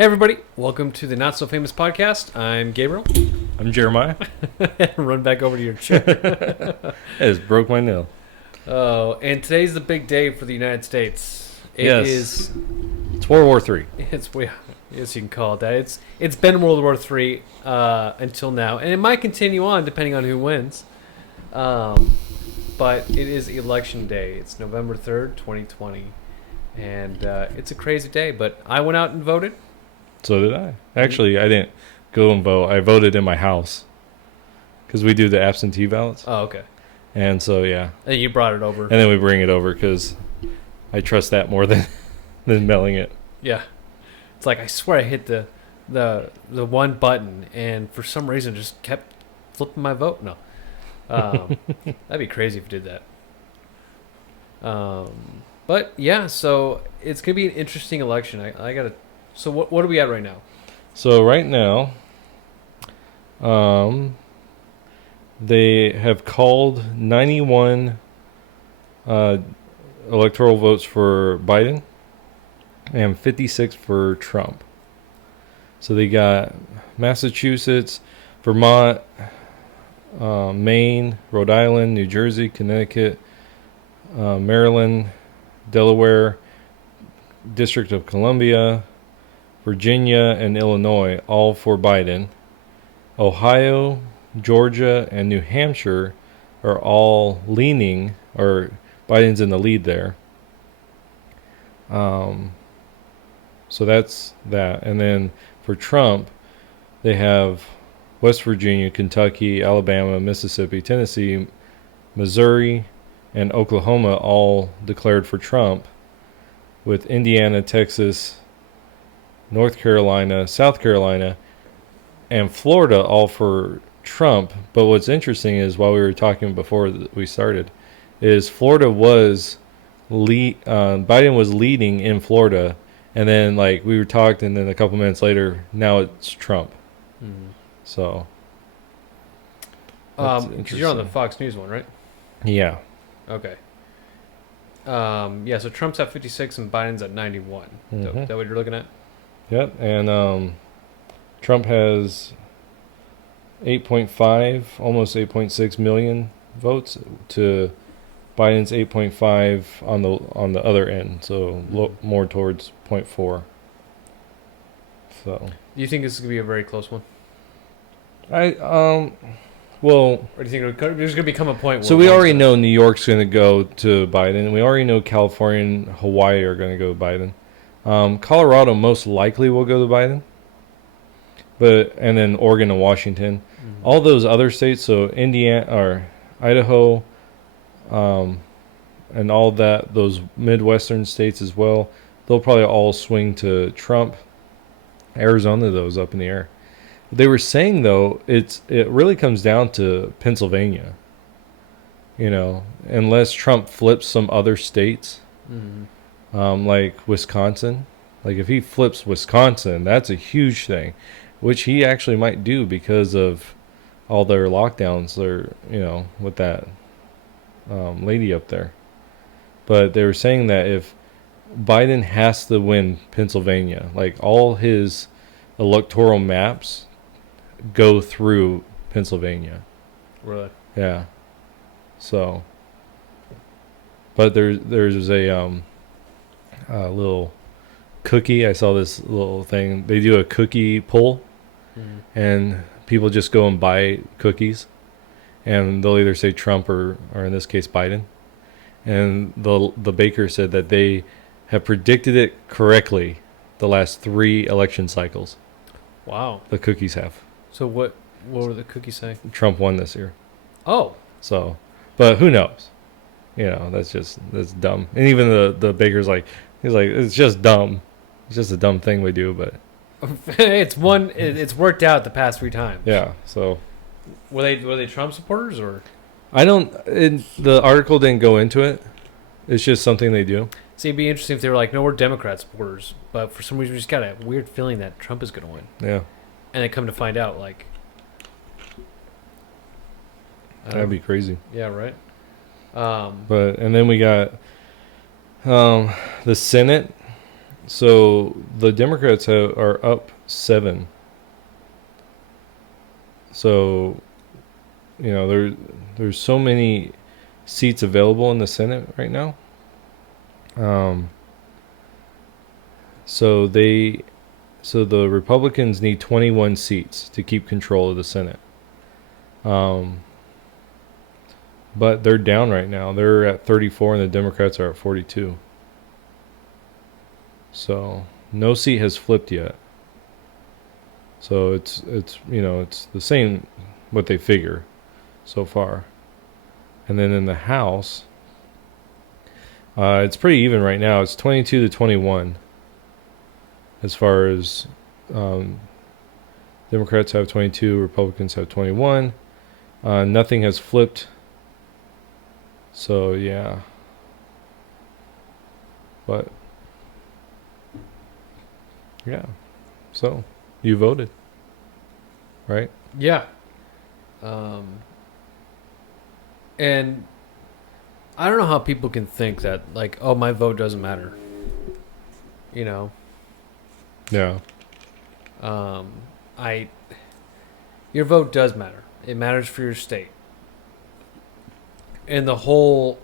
Hey everybody, welcome to the Not So Famous Podcast. I'm Gabriel. I'm Jeremiah. Run back over to your chair. I just broke my nail. Oh, and today's the big day for the United States. Yes. It's World War III. It's yes, you can call it that. It's been World War III until now, and it might continue on depending on who wins. But it is election day. It's November 3rd, 2020, and it's a crazy day. But I went out and voted. So did I. Actually, I didn't go and vote. I voted in my house because we do the absentee ballots. Oh, okay. And so, yeah. And you brought it over. And then we bring it over because I trust that more than mailing it. Yeah. It's like I swear I hit the one button and for some reason just kept flipping my vote. No. That'd be crazy if you did that. But yeah, so it's gonna be an interesting election. I gotta. So what are we at right now? So right now, they have called 91 electoral votes for Biden and 56 for Trump. So they got Massachusetts, Vermont, Maine, Rhode Island, New Jersey, Connecticut, Maryland, Delaware, District of Columbia, Virginia, and Illinois, all for Biden. Ohio, Georgia, and New Hampshire are all leaning, or Biden's in the lead there. So that's that. And then for Trump, they have West Virginia, Kentucky, Alabama, Mississippi, Tennessee, Missouri, and Oklahoma all declared for Trump, with Indiana, Texas, North Carolina, South Carolina, and Florida all for Trump. But what's interesting is, while we were talking before we started, is Florida was Biden was leading in Florida, and then like we were talking, and then a couple minutes later, now it's Trump. Mm-hmm. So, you're on the Fox News one, right? Yeah. Okay. Yeah. So Trump's at 56 and Biden's at 91. Mm-hmm. Is that what you're looking at? Yep, and Trump has 8.5, almost 8.6 million votes to Biden's 8.5 on the other end, so more towards 0.4. So, Do you think this is gonna be a very close one? well, Or do you think there's gonna become a point where? So we already know New York's going to go to Biden. We already know California and Hawaii are going to go to Biden. Colorado most likely will go to Biden, and then Oregon and Washington, all those other states. So Indiana or Idaho, and all those Midwestern states as well. They'll probably all swing to Trump. Arizona, though, is up in the air. They were saying though it really comes down to Pennsylvania. Unless Trump flips some other states. Mm-hmm. Like Wisconsin. Like if he flips Wisconsin, that's a huge thing, which he actually might do because of all their lockdowns there, with that lady up there. But they were saying that if Biden has to win Pennsylvania, like all his electoral maps go through Pennsylvania. Really? Yeah. So, but there's a little cookie. I saw this little thing. They do a cookie pull, and people just go and buy cookies, and they'll either say Trump or in this case Biden. And the baker said that they have predicted it correctly the last 3 election cycles. Wow. The cookies have. So what were the cookies saying? Trump won this year. Oh. So, but who knows? That's dumb. And even the baker's like, he's like, it's just dumb. It's just a dumb thing we do, but it's worked out the past 3 times. Yeah. So were they Trump supporters or? The article didn't go into it. It's just something they do. See, it'd be interesting if they were like, no, we're Democrat supporters, but for some reason we just got a weird feeling that Trump is going to win. Yeah. And they come to find out, like, that'd be crazy. Yeah, right. And then we got the Senate So the Democrats are up 7. So, there's so many seats available in the Senate right now. Um, so they, so the Republicans need 21 seats to keep control of the Senate. But they're down right now. They're at 34, and the Democrats are at 42. So no seat has flipped yet. So it's it's the same what they figure so far. And then in the House, it's pretty even right now. It's 22 to 21 as far as Democrats have 22, Republicans have 21. Nothing has flipped. So yeah. But yeah. So you voted, right? Yeah. And I don't know how people can think that, like, oh, my vote doesn't matter. You know? Yeah. Your vote does matter. It matters for your state. In the whole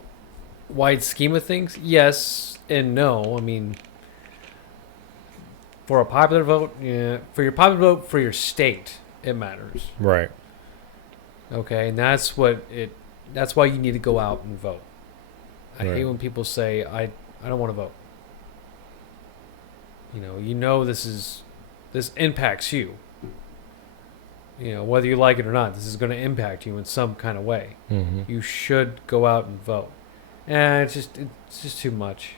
wide scheme of things, yes and no. I mean, for a popular vote, yeah, for your popular vote for your state, it matters. Right. Okay, and that's why you need to go out and vote. I hate when people say I don't want to vote. This impacts you. Whether you like it or not, this is going to impact you in some kind of way. Mm-hmm. You should go out and vote. And it's just too much.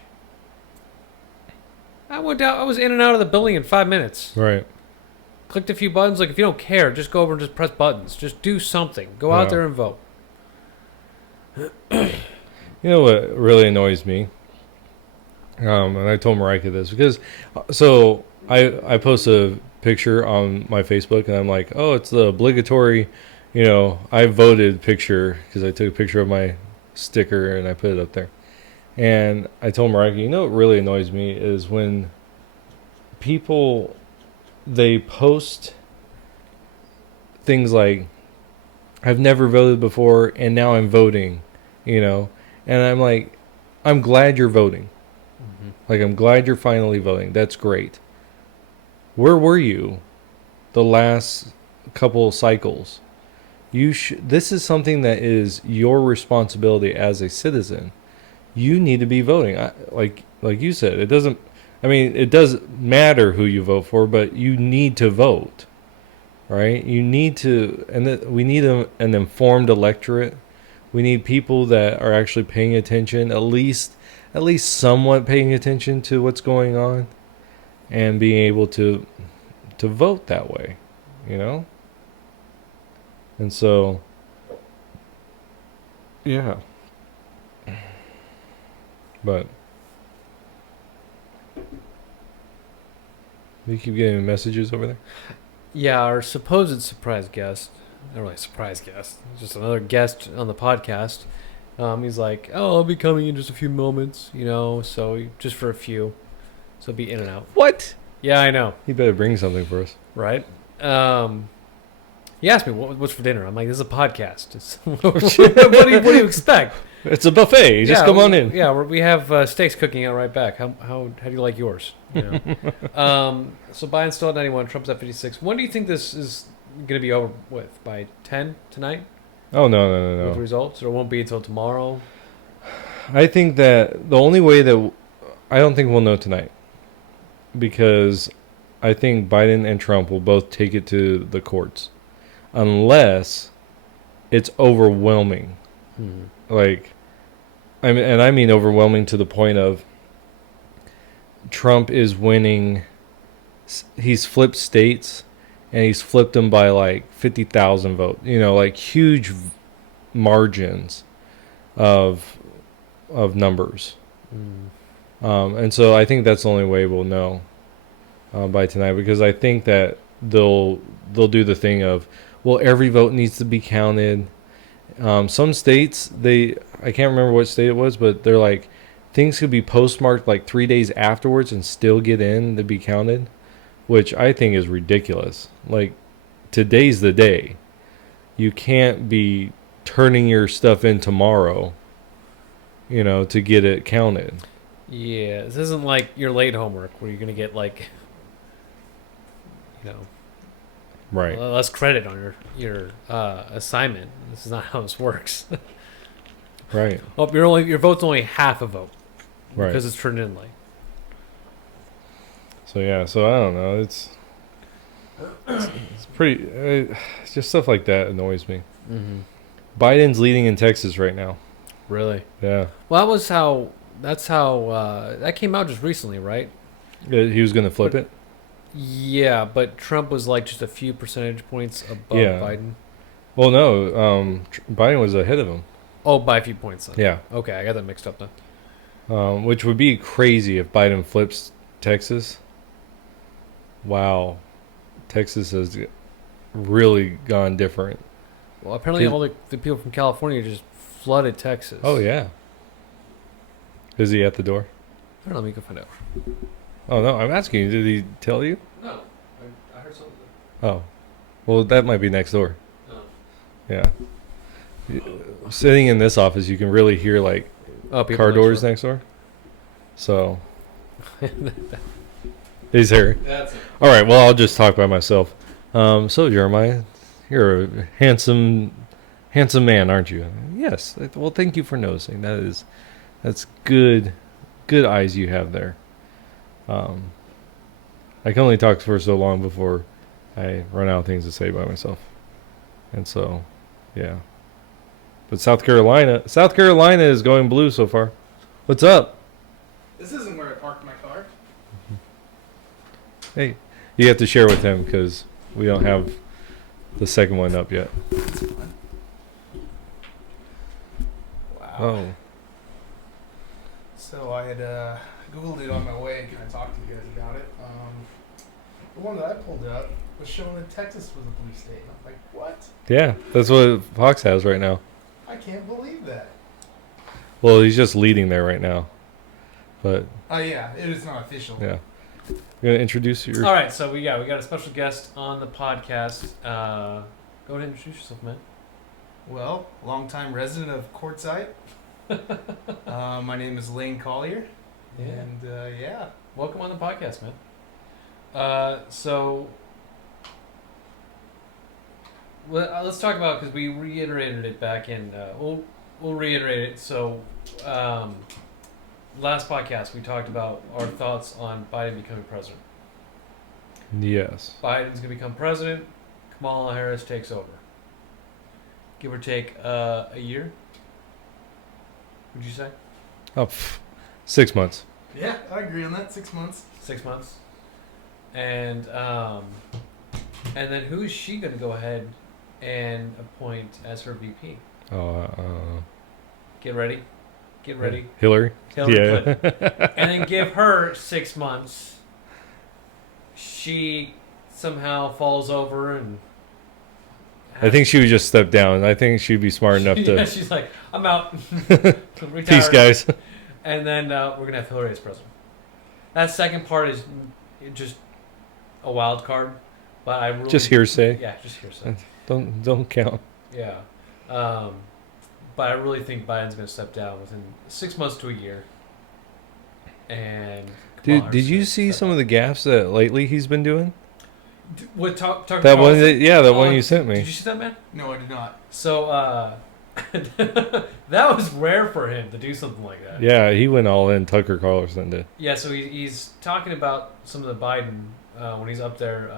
I was in and out of the building in 5 minutes. Right. Clicked a few buttons. Like, if you don't care, just go over and just press buttons. Just do something. Go out there and vote. You know what really annoys me? And I told Marika this because, so I post a picture on my Facebook and I'm like, oh, it's the obligatory, I voted picture because I took a picture of my sticker and I put it up there. And I told Marika, what really annoys me is when people, they post things like, I've never voted before and now I'm voting, and I'm like, I'm glad you're voting. Mm-hmm. Like, I'm glad you're finally voting. That's great. Where were you the last couple cycles? This is something that is your responsibility as a citizen. You need to be voting. Like you said, it does matter who you vote for, but you need to vote, right? You need to, we need an informed electorate. We need people that are actually paying attention, at least somewhat paying attention to what's going on, and being able to vote that way, And so, yeah. But you keep getting messages over there? Yeah, our supposed surprise guest, not really a surprise guest, just another guest on the podcast. He's like, oh, I'll be coming in just a few moments, so just for a few. So be in and out. What? Yeah, I know. He better bring something for us. Right? He asked me, what's for dinner? I'm like, this is a podcast. What do you expect? It's a buffet. Just come on in. Yeah, we have steaks cooking out right back. How do you like yours? So Biden's still at 91. Trump's at 56. When do you think this is going to be over with? By 10 tonight? Oh, no. With results? Or it won't be until tomorrow? I think that the only way that... I don't think we'll know tonight. Because I think Biden and Trump will both take it to the courts. Unless it's overwhelming. Like, I mean overwhelming to the point of Trump is winning. He's flipped states, and he's flipped them by like 50,000 votes. Like huge margins of numbers. And so I think that's the only way we'll know by tonight, because I think that they'll do the thing of, well, every vote needs to be counted. Some states, I can't remember what state it was, but they're like, things could be postmarked like 3 days afterwards and still get in to be counted, which I think is ridiculous. Like, today's the day. You can't be turning your stuff in tomorrow, to get it counted. Yeah, this isn't like your late homework where you're gonna get like, you know, Right. less credit on your assignment. This is not how this works. Right. Oh, your vote's only half a vote Right. because it's turned in late. So yeah, so I don't know. It's pretty. It's just stuff like that annoys me. Mm-hmm. Biden's leading in Texas right now. Really? Yeah. Well, that's how that came out just recently, right? He was going to flip it. Yeah, but Trump was like just a few percentage points above Biden. Well, no. Biden was ahead of him. Oh, by a few points then. Yeah. Okay, I got that mixed up then. Which would be crazy if Biden flips Texas. Wow. Texas has really gone different. Well, apparently all the people from California just flooded Texas. Oh, yeah. Is he at the door? I don't know. Let me go find out. Oh, no. I'm asking you. Did he tell you? No, I heard something. Oh. Well, that might be next door. No. Yeah. Sitting in this office, you can really hear, like, car doors next door. So. He's here. That's it. All right. Well, I'll just talk by myself. So, Jeremiah, you're a handsome man, aren't you? Yes. Well, thank you for noticing. That's good eyes you have there. I can only talk for so long before I run out of things to say by myself. And so, yeah. But South Carolina is going blue so far. What's up? This isn't where I parked my car. Hey, you have to share with him because we don't have the second one up yet. Wow. Oh. So I had Googled it on my way and kind of talked to you guys about it. The one that I pulled up was showing that Texas was a blue state. I'm like, what? Yeah, that's what Fox has right now. I can't believe that. Well, he's just leading there right now. But Oh yeah, it is not official. yeah. You're gonna introduce your All right, so we got a special guest on the podcast. Go ahead and introduce yourself, man. Well, longtime resident of Quartzsite. My name is Lane Collier. Yeah. And yeah. Welcome on the podcast, man. Let's talk about, because we reiterated it back in. We'll reiterate it. So, last podcast we talked about our thoughts on Biden becoming president. Yes. Biden's gonna become president. Kamala Harris takes over. Give or take a year. Would you say? Oh, 6 months. Yeah, I agree on that. 6 months. 6 months. And then who is she going to go ahead and appoint as her VP? Get ready. Hillary. Hillary Clinton. And then give her 6 months. She somehow falls over and... I think she would just step down. I think she'd be smart enough to... Yeah, she's like, I'm out. Peace, guys. And then we're going to have Hillary as president. That second part is just a wild card. But I really... Just hearsay. Yeah, just hearsay. Don't count. Yeah. But I really think Biden's going to step down within 6 months to a year. And... Dude, did you see some of the gaffes that lately he's been doing? What talk that one? That one you sent me. Did you see that, man? No, I did not. So that was rare for him to do something like that. Yeah, he went all in. Tucker Carlson did. Yeah, so he's talking about some of the Biden when he's up there.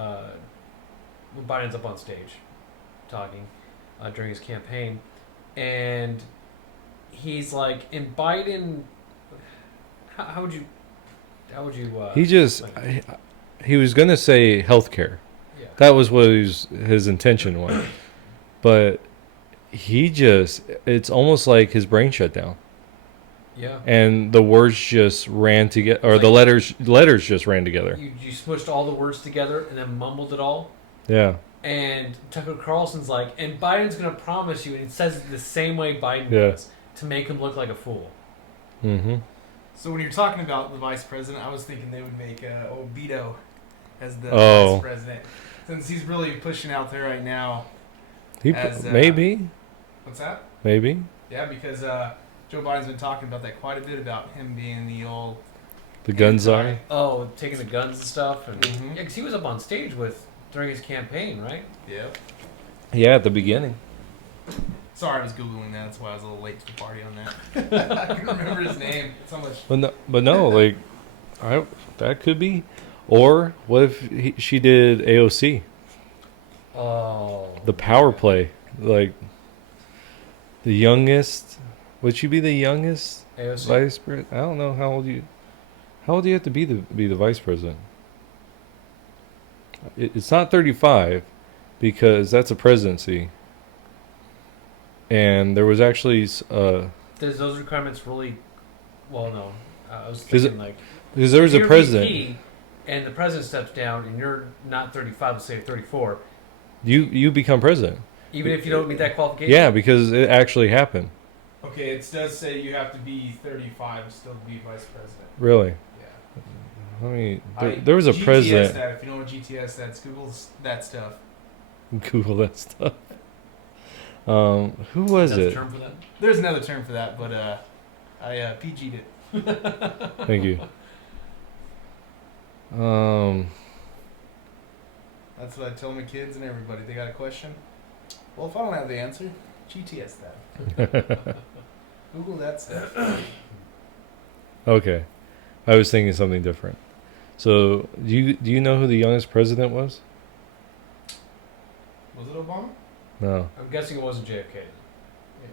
When Biden's up on stage, talking during his campaign, and he's like, "In Biden, how would you?" He was gonna say healthcare. Yeah. That was what his intention was, but it's almost like his brain shut down. Yeah. And the words just ran together, or the letters just ran together. You smushed all the words together and then mumbled it all. Yeah. And Tucker Carlson's like, and Biden's gonna promise you, and he says it the same way Biden Yeah. does, to make him look like a fool. Mm-hmm. So when you're talking about the vice president, I was thinking they would make old Beto as the Oh. vice president, since he's really pushing out there right now. Maybe. What's that? Maybe. Yeah, because Joe Biden's been talking about that quite a bit about him being the old The gun czar. Oh, taking the guns and stuff, and Mhm. yeah, because he was up on stage during his campaign, right? Yep. Yeah, at the beginning. Sorry, I was googling that. That's why I was a little late to the party on that. I couldn't remember his name. It's so much. But no, like, that could be. Or what if she did AOC? Oh. The power play, like the youngest. Would she be the youngest AOC. vice president? I don't know how old you. How old do you have to be the vice president? It's not 35, because that's a presidency. And there was actually Does those requirements really? Well, no. I was Is thinking like because there was if a you're president. VP and the president steps down, and you're not 35, let's say 34. You become president. Even if you don't meet that qualification. Yeah, because it actually happened. Okay, it does say you have to be 35 still to be vice president. Really. Yeah. I mean, there was a GTS president. That, if you know what GTS, that's Google's that stuff. Google that stuff. Who was Is that the it? term for that? There's another term for that, but I PG'd it. Thank you. That's what I tell my kids and everybody. They got a question? Well, if I don't have the answer, GTS that. Google that stuff. Okay, I was thinking something different. So, do you know who the youngest president was? Was it Obama? No, I'm guessing it wasn't JFK.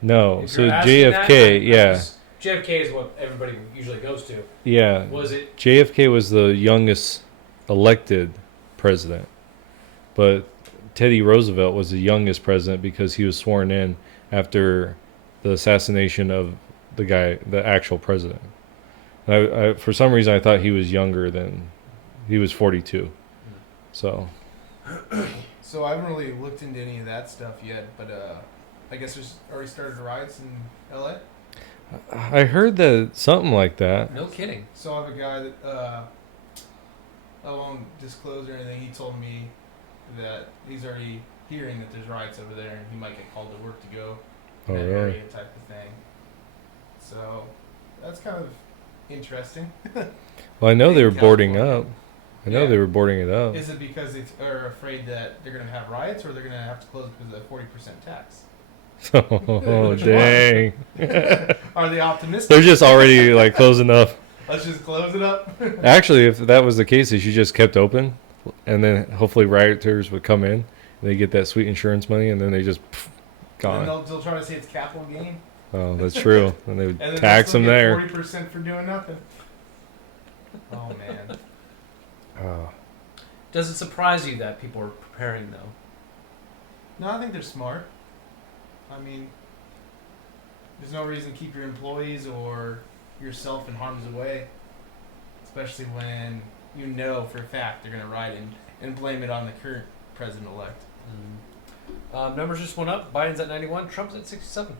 no. If So you're asking JFK, that, yeah, JFK is what everybody usually goes to. yeah. Was it? JFK was the youngest elected president, but Teddy Roosevelt was the youngest president because he was sworn in after the assassination of the actual president. I for some reason I thought he was younger than he was 42. So So I haven't really looked into any of that stuff yet, but I guess there's already started riots in LA. I heard that something like that. No kidding. So I have a guy that I won't disclose or anything. He told me that he's already hearing that there's riots over there, and he might get called to work to go Oh, in that really? area type of thing. So that's kind of interesting. Well, I know they were In boarding California. up. I know Yeah. they were boarding it up. Is it because they are afraid that they're going to have riots, or they're going to have to close because of the 40% tax? Oh dang! Are they optimistic? They're just already like closing up. Let's just close it up. Actually, if that was the case, they should just kept open, and then hopefully rioters would come in, and they get that sweet insurance money, and then they just And gone. they'll try to say it's capital gain. Oh, that's true. And they would And then tax them there. 40% for doing nothing. Oh man. Oh. Does it surprise you that people are preparing though? No, I think they're smart. I mean, there's no reason to keep your employees or yourself in harm's way, especially when you know for a fact they're going to riot and blame it on the current president-elect. Numbers just went up. Biden's at 91. Trump's at 67.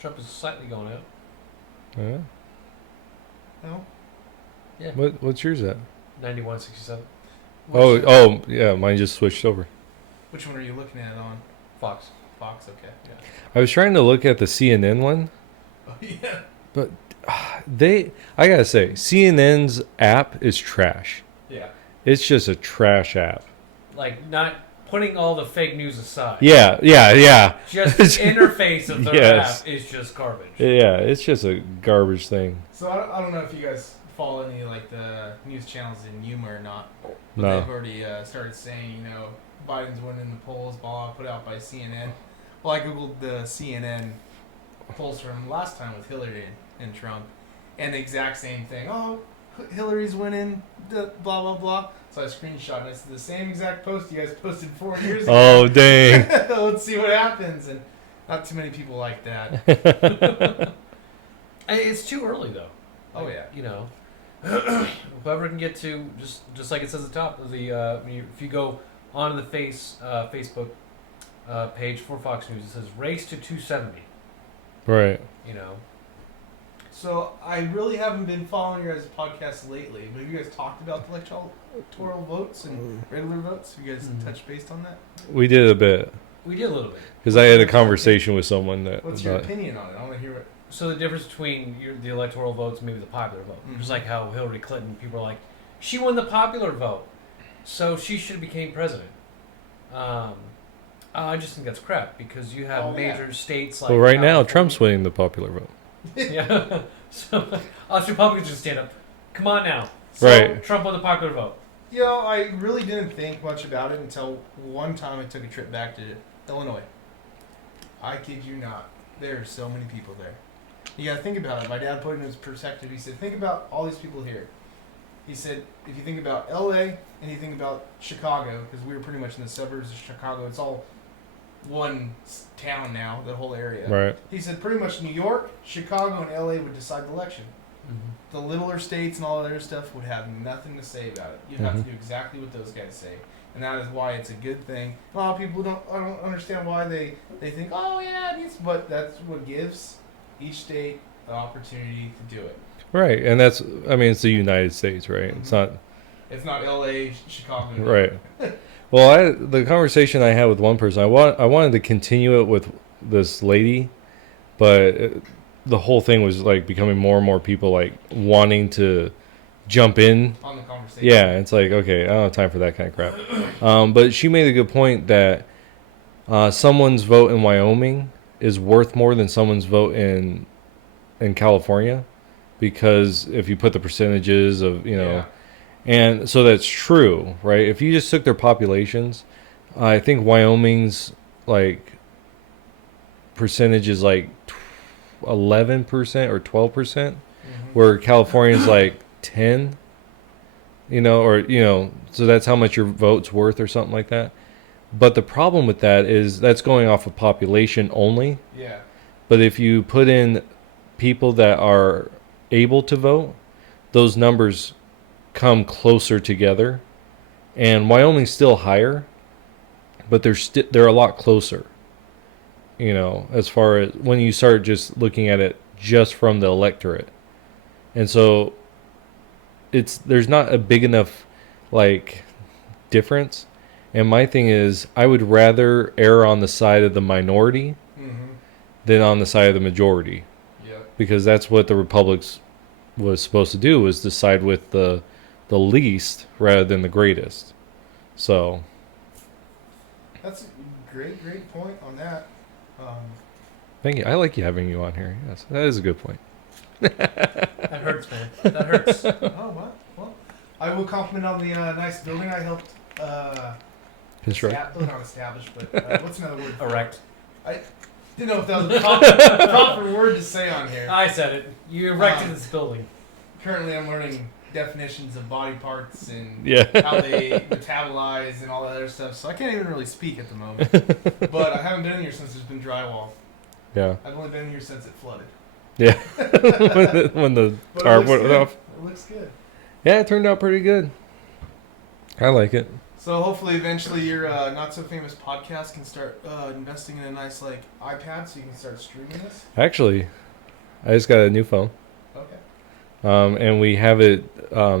Trump is slightly going out. Yeah. No? Yeah. What's yours at? 91, 67. Oh, yeah. Mine just switched over. Which one are you looking at on Fox. Fox? Okay. Yeah. I was trying to look at the CNN one. Oh, yeah. But I gotta say, CNN's app is trash. Yeah. It's just a trash app. Like, not putting all the fake news aside. Yeah. Just the interface of their Yes. app is just garbage. Yeah, it's just a garbage thing. So I don't know if you guys follow any like the news channels in Yuma or not. But No. they've already started saying, Biden's winning the polls, blah, put out by CNN. Well, I googled the CNN polls from last time with Hillary and Trump, and the exact same thing. Oh, Hillary's winning, blah, blah, blah. So I screenshot and it's the same exact post you guys posted 4 years ago. Oh, dang. Let's see what happens. And not too many people like that. It's too early, though. Oh, yeah. Whoever can get to, just like it says at the top, if you go on the Facebook page for Fox News, it says race to 270. Right. So I really haven't been following your guys' podcast lately, but have you guys talked about the electoral votes and regular votes? Have you guys touched base on that? We did a bit. We did a little bit. Because I had a conversation with someone that... What's your opinion on it? I want to hear it. So the difference between the electoral votes and maybe the popular vote. Mhm. Just like how Hillary Clinton, people are like, she won the popular vote, so she should have became president. I just think that's crap because you have major states like... Well, right now, Trump's winning the popular vote. Yeah. So us Republicans just stand up. Come on now. So Right. Trump won the popular vote. You know, I really didn't think much about it until one time I took a trip back to Illinois. I kid you not. There are so many people there. You gotta think about it. My dad put it in his perspective. He said, think about all these people here. He said, if you think about LA and you think about Chicago, because we were pretty much in the suburbs of Chicago, it's all one town now, the whole area. Right. He said pretty much New York, Chicago, and LA would decide the election. The littler states and all that other stuff would have nothing to say about it. You'd have to do exactly what those guys say. And that is why it's a good thing. A lot of people I don't understand why they think, oh yeah, it needs, but that's what gives each state the opportunity to do it. Right. And that's, I mean, it's the United States, right? Mhm. It's not... LA, Chicago. Right. Well, the conversation I had with one person, I wanted to continue it with this lady, but the whole thing was like becoming more and more people like wanting to jump in On the conversation. Yeah, it's like, okay, I don't have time for that kind of crap. But she made a good point that someone's vote in Wyoming is worth more than someone's vote in California, because if you put the percentages of, you know, Yeah. and so that's true, right? If you just took their populations, I think Wyoming's like percentage is like 11% or 12%, where California's like 10, you know, or, you know, so that's how much your vote's worth or something like that. But the problem with that is that's going off of population only. Yeah. But if you put in people that are able to vote, those numbers come closer together. And Wyoming's still higher, but they're a lot closer. You know, as far as when you start just looking at it just from the electorate. And so there's not a big enough like difference. And my thing is, I would rather err on the side of the minority than on the side of the majority. Yep. Because that's what the Republics was supposed to do, was to side with the least rather than the greatest. So That's a great point on that. thank you. I like having you on here. Yes, that is a good point. That hurts, man. That hurts. Oh, what? Well, I will compliment on the nice building I helped Construct. not establish, but what's another word? Erect. I didn't know if that was a proper word to say on here. I said it. You erected this building. Currently, I'm learning definitions of body parts and Yeah. how they metabolize and all that other stuff, so I can't even really speak at the moment. But I haven't been here since there's been drywall. Yeah. I've only been here since it flooded. Yeah. when the But tarp it went looks good. off. It looks good. Yeah, it turned out pretty good. I like it. So hopefully, eventually, your not so famous podcast can start investing in a nice like iPad, so you can start streaming this. Actually, I just got a new phone. Okay. And we have it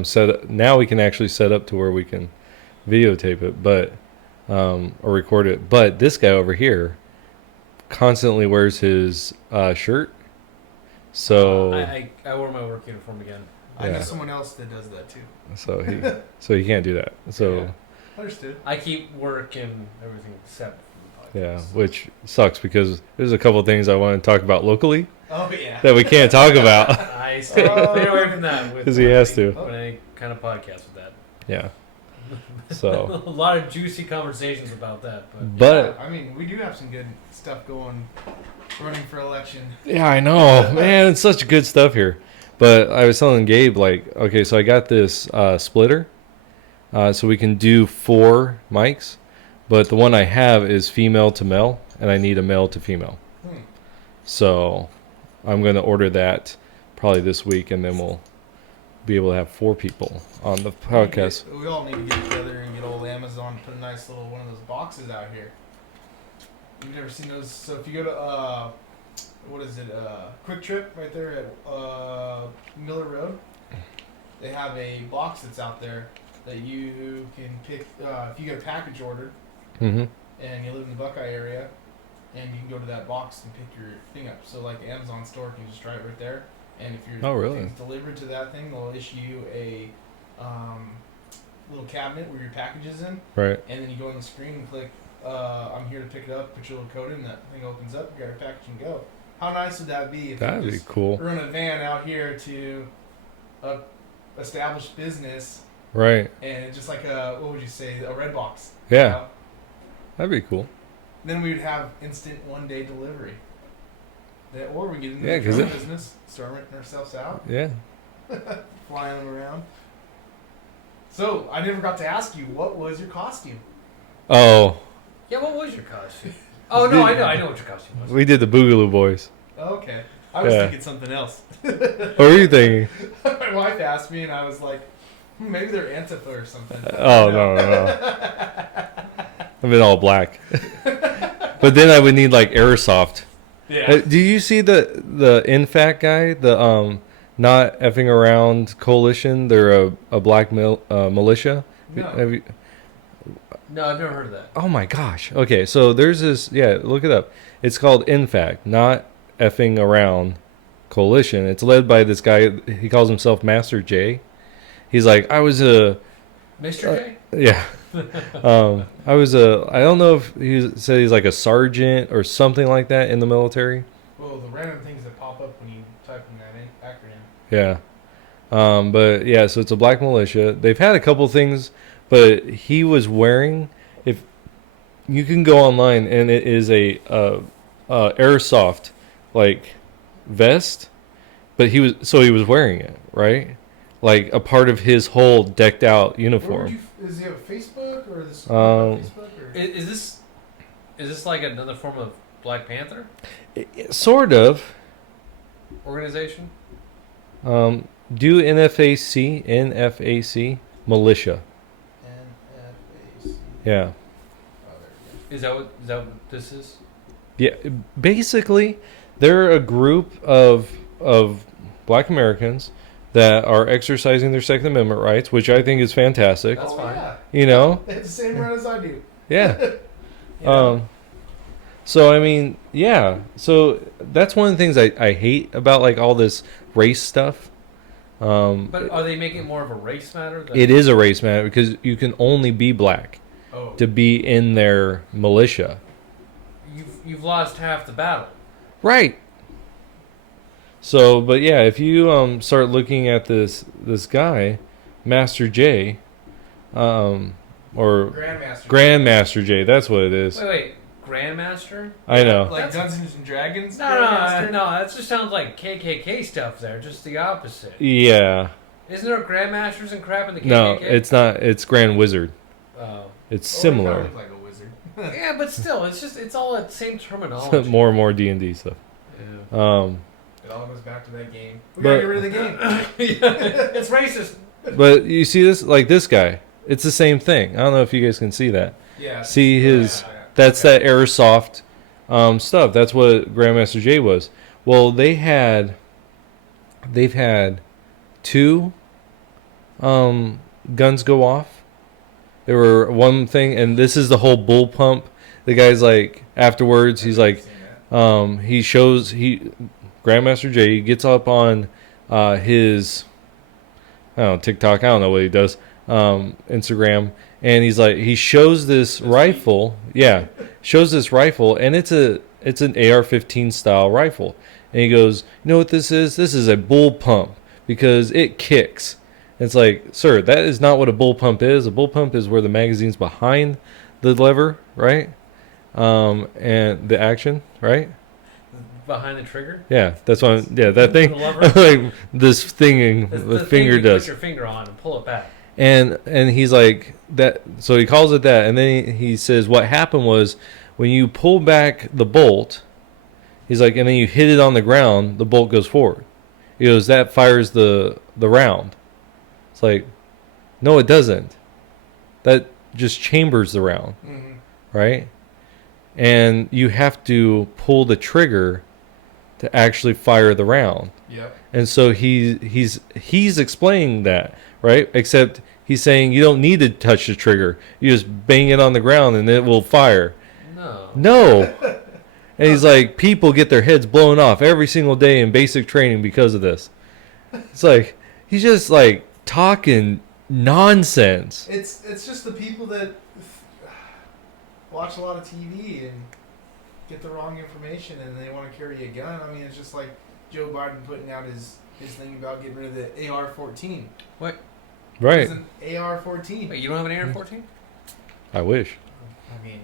set up. Now we can actually set up to where we can videotape it, but or record it. But this guy over here constantly wears his shirt. So I wore my work uniform again. I know Yeah. someone else that does that too. so he can't do that. So Yeah. Understood. I keep work and everything except for the podcast. yeah, which sucks because there's a couple of things I want to talk about locally Oh yeah. that we can't talk about. I stay clear away from that. with 'Cause he has to. With any kind of podcast with that. Yeah. So A lot of juicy conversations about that. but I mean, we do have some good stuff going, running for election. yeah, I know, man. It's such good stuff here. But I was telling Gabe, like, okay, so I got this splitter, so we can do 4 mics, but the one I have is female to male, and I need a male to female. So I'm going to order that probably this week, and then we'll be able to have 4 people on the podcast. We all need to get together and get old Amazon and put a nice little one of those boxes out here. You've never seen those? So if you go to what is it? Quick Trip right there at Miller Road. They have a box that's out there that you can pick if you get a package ordered Mm-hmm. and you live in the Buckeye area, and you can go to that box and pick your thing up. So like the Amazon store can just drive right there, and if your Oh, really? thing's delivered to that thing, they'll issue you a little cabinet where your package is in, Right. and then you go on the screen and click I'm here to pick it up, put your little code in, that thing opens up, you grab your package and go. How nice would that be if That'd you be just cool. run a van out here to a established business, Right. and it's just like a, what would you say, a red box. Yeah. That'd be cool. Then we would have instant one-day delivery. Or we get into Yeah, the 'cause drone it- business, start renting ourselves out, Yeah. flying them around. So, I never got to ask you, what was your costume? Oh, Yeah, what was your costume? Oh no, I know what your costume was. we did the Boogaloo Boys. Okay. I was Yeah. thinking something else. What were you thinking? My wife asked me, and I was like, maybe they're Antifa or something. Oh, no. I've been all black. But then I would need like airsoft. Yeah. Do you see the INFAC guy? The not effing around coalition. They're a black militia. No. Have you, No, I've never heard of that. oh my gosh. Okay, so there's this. Yeah, look it up. It's called INFAC, not effing around coalition. It's led by this guy. He calls himself Master J. He's like, I was a Mr. J? yeah. I was a. I don't know if he said he's like a sergeant or something like that in the military. Well, the random things that pop up when you type in that acronym. Yeah. But yeah, so it's a black militia. They've had a couple things, but he was wearing. If you can go online and it is a airsoft like vest, but he was wearing it, right? Like a part of his whole decked out Where would uniform. you, does he have a Facebook or this Facebook? Or? Is this like another form of Black Panther Sort of. organization? Do NFAC militia. NFAC. Yeah. Is that what this is? Yeah, basically, they're a group of black Americans that are exercising their Second Amendment rights, which I think is fantastic. That's Oh, fine. yeah. You know? They have the same right as I do. Yeah. You know? So I mean, yeah. So that's one of the things I hate about like all this race stuff. But are they making it more of a race matter? It is a race matter because you can only be black Oh. to be in their militia. You've lost half the battle. Right. So, but yeah, if you start looking at this guy, Master J, or Grandmaster J, that's what it is. Wait, Grandmaster? I know. Like That's- Dungeons and Dragons? No, Grandmaster? that just sounds like KKK stuff there. Just the opposite. Yeah. Isn't there Grandmasters and crap in the KKK? No, it's not. It's Grand Wizard. Oh. It's Oh, they similar. kinda look like a wizard. Yeah, but still, it's all the same terminology. More and more D&D stuff. Yeah. It all goes back to that game. We But- gotta get rid of the game. It's racist. But you see this, like this guy. It's the same thing. I don't know if you guys can see that. Yeah. See his. Yeah. That's that airsoft stuff. That's what Grandmaster J was. Well, they've had two guns go off. There were one thing, and this is the whole bull pump. The guy's like afterwards. He's like, Grandmaster J gets up on his, I don't know, TikTok. I don't know what he does. Instagram, and he's like, he shows this rifle. Yeah, shows this rifle, and it's an AR-15 style rifle. And he goes, you know what this is? This is a bull pump because it kicks. It's like, sir, that is not what a bull pump is. A bull pump is where the magazine's behind the lever, right? And the action, right? Behind the trigger? Yeah, that's what yeah, that thing. The lever? Like this thing It's the thing finger you does. put your finger on and pull it back. And he's like that, so he calls it that, and then he says what happened was when you pull back the bolt, he's like, and then you hit it on the ground, the bolt goes forward. He goes, that fires the round. It's like, no, it doesn't. That just chambers the round, Mm-hmm. right? And you have to pull the trigger to actually fire the round. Yep. And so he's explaining that, right? Except he's saying you don't need to touch the trigger. You just bang it on the ground and it will fire. No. And he's like, people get their heads blown off every single day in basic training because of this. It's like he's just like talking nonsense. It's just the people that watch a lot of TV and get the wrong information and they want to carry a gun. I mean, it's just like Joe Biden putting out his thing about getting rid of the AR-14. What? Right. It's an AR-14. Wait, you don't have an AR-14? I wish. I mean,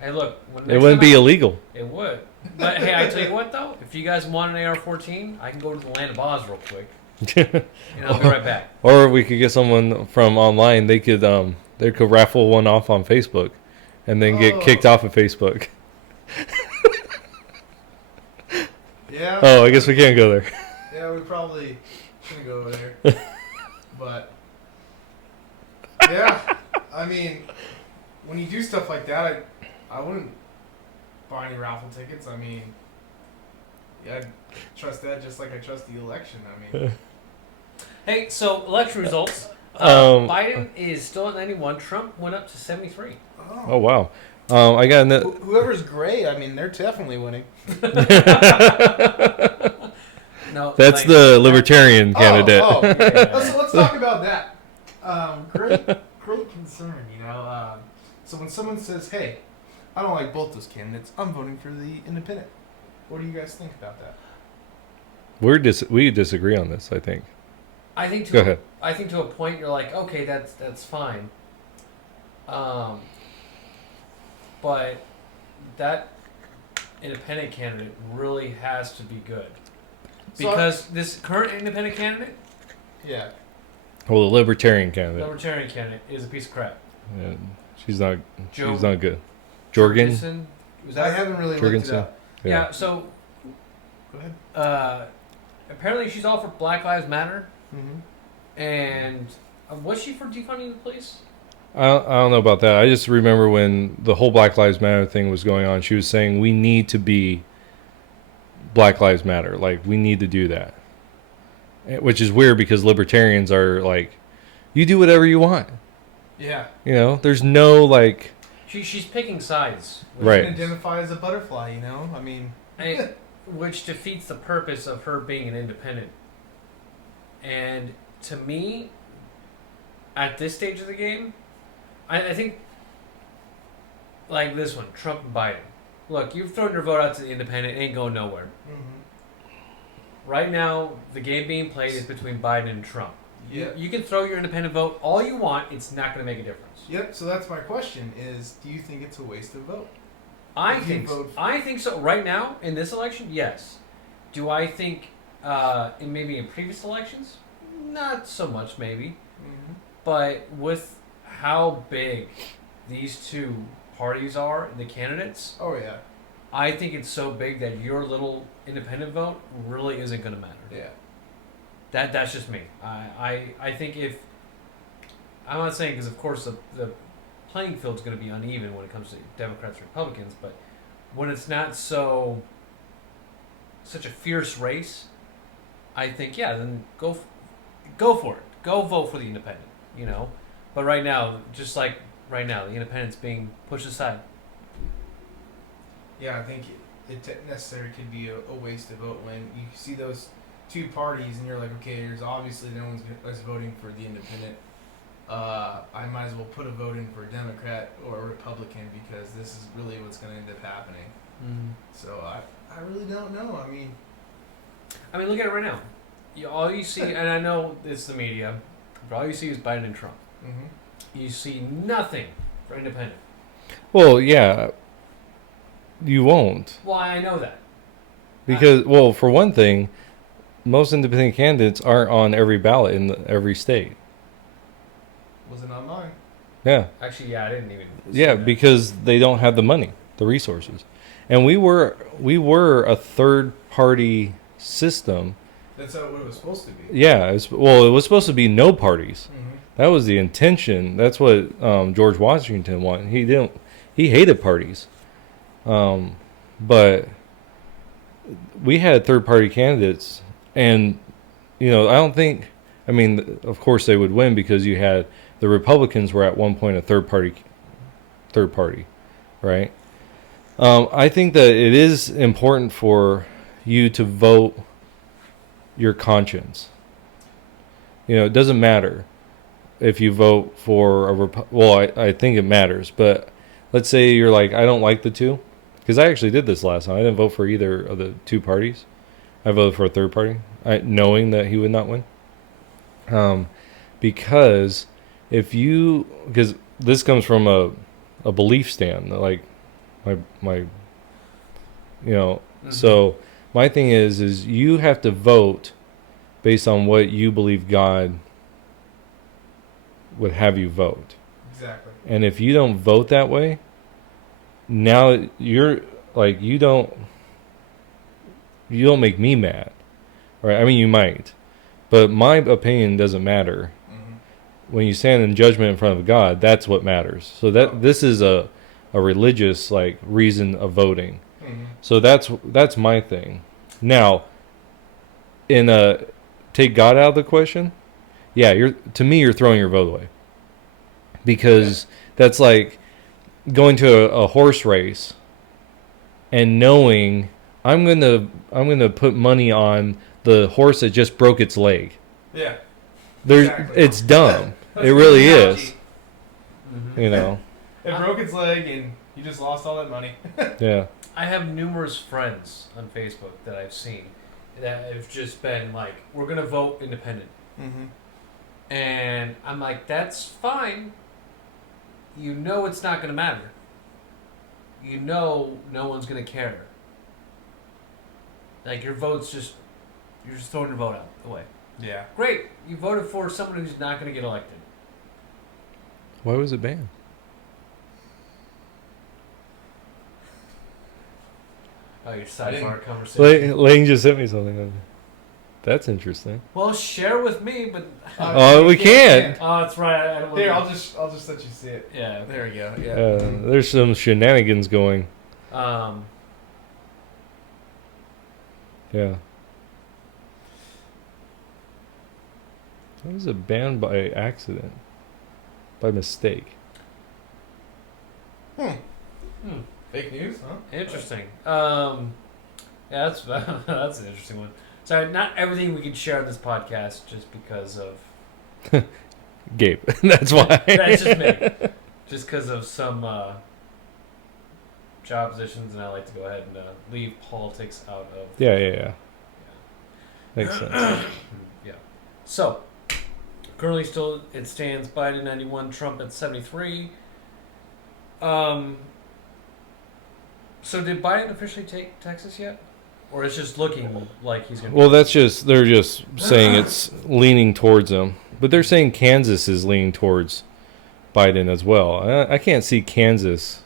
hey, look. It wouldn't be illegal. It would. But hey, I tell you what, though. If you guys want an AR-14, I can go to the land of Oz real quick. And I'll be right back. Or we could get someone from online. They could raffle one off on Facebook, and then get kicked off of Facebook. Yeah. Oh, I guess we can't go there. Yeah, we probably shouldn't go over there. But yeah, I mean, when you do stuff like that, I wouldn't buy any raffle tickets. I mean, yeah, I'd trust that just like I trust the election. I mean, Hey, so election results. Biden is still at 91. Trump went up to 73. Oh wow. I got whoever's gray. I mean, they're definitely winning. No, that's like, the libertarian candidate. So let's talk about that. Great concern, you know. So when someone says, "Hey, I don't like both those candidates. I'm voting for the independent," what do you guys think about that? We disagree on this. I think. I think Go ahead. I think to a point you're like, okay, that's fine. But that independent candidate really has to be good. Because this current independent candidate, yeah, Well, the libertarian candidate. is a piece of crap. Yeah, she's not good. Jorgen. Jorgensen? Was I that haven't really looked it up. Yeah. So Go ahead. Apparently she's all for Black Lives Matter, Mm-hmm. and was she for defunding the police? I don't know about that. I just remember when the whole Black Lives Matter thing was going on, she was saying we need to be Black Lives Matter. Like, we need to do that. Which is weird because libertarians are like, you do whatever you want. Yeah. You know, there's no like... She's picking sides. Right. She can identify as a butterfly, you know? I mean... which defeats the purpose of her being an independent. And to me, at this stage of the game, I think, like this one, Trump and Biden. Look, you've thrown your vote out to the independent, it ain't going nowhere. Mm-hmm. Right now, the game being played is between Biden and Trump. Yep. You can throw your independent vote all you want, it's not going to make a difference. Yep, so that's my question is, do you think it's a waste of vote? I think so. Right now, in this election, yes. Do I think maybe in previous elections? Not so much, maybe. Mm-hmm. But with how big these two parties are, the candidates, Oh, yeah. I think it's so big that your little independent vote really isn't going to matter. Yeah. That's just me. I think if... I'm not saying because, of course, the playing field's going to be uneven when it comes to Democrats and Republicans, but when it's not such a fierce race, I think, yeah, then go for it. Go vote for the independent, you know? But right now, just like right now, the independent's being pushed aside. Yeah, I think it necessarily could be a waste of vote when you see those two parties and you're like, okay, there's obviously no one's voting for the independent. I might as well put a vote in for a Democrat or a Republican because this is really what's going to end up happening. So I really don't know. I mean, look at it right now. All you see, and I know it's the media, but all you see is Biden and Trump. mm-hmm. You see nothing for independent. Well, yeah, you won't. Well, I know that. Because, well, for one thing, most independent candidates aren't on every ballot in every state. Was it not mine? Yeah. Actually, yeah, I didn't even. Yeah, because they don't have the money, the resources. And we were a third-party system. That's what it was supposed to be. Yeah, it was supposed to be no parties. Mm-hmm. That was the intention. That's what George Washington wanted. He hated parties. But we had third party candidates, and I don't think. I mean, of course they would win because you had the Republicans were at one point a third party, right? I think that it is important for you to vote your conscience. It doesn't matter if you vote for I think it matters, but let's say you're like, I don't like the two, because I actually did this last time. I didn't vote for either of the two parties. I voted for a third party, knowing that he would not win. Because because this comes from a belief stand, like my so my thing is you have to vote based on what you believe God would have you vote. Exactly. And if you don't vote that way, now you're like, you don't make me mad, right? I mean, you might, but my opinion doesn't matter. When you stand in judgment in front of God, that's what matters. So this is a religious reason of voting. So that's my thing. Now, take God out of the question, you're throwing your vote away, because that's like going to a horse race and knowing I'm gonna put money on the horse that just broke its leg. Yeah. Exactly. It's dumb. It really is. It broke its leg and you just lost all that money. Yeah. I have numerous friends on Facebook that I've seen that have just been like, we're going to vote independent. And I'm like, that's fine. It's not going to matter. No one's going to care. Like, you're just throwing your vote out away. Yeah. Great. You voted for someone who's not going to get elected. Why was it banned? Oh, your sidebar conversation. Lane just sent me something. That's interesting. Well, share with me, but we can't. Oh, that's right. I don't Here, want I'll just let you see it. Yeah. There we go. Yeah. There's some shenanigans going. Yeah. How was it banned by accident? By mistake? Fake news, huh? Interesting. Yeah, that's that's an interesting one. So not everything we can share on this podcast just because of Gabe. That's why. That's just me. Just because of some job positions, and I like to go ahead and leave politics out of. Yeah. Makes sense. Yeah. So currently, still it stands: Biden 91, Trump at 73. So did Biden officially take Texas yet? Or it's just looking like he's going to... Well, they're just saying it's leaning towards him. But they're saying Kansas is leaning towards Biden as well. I can't see Kansas.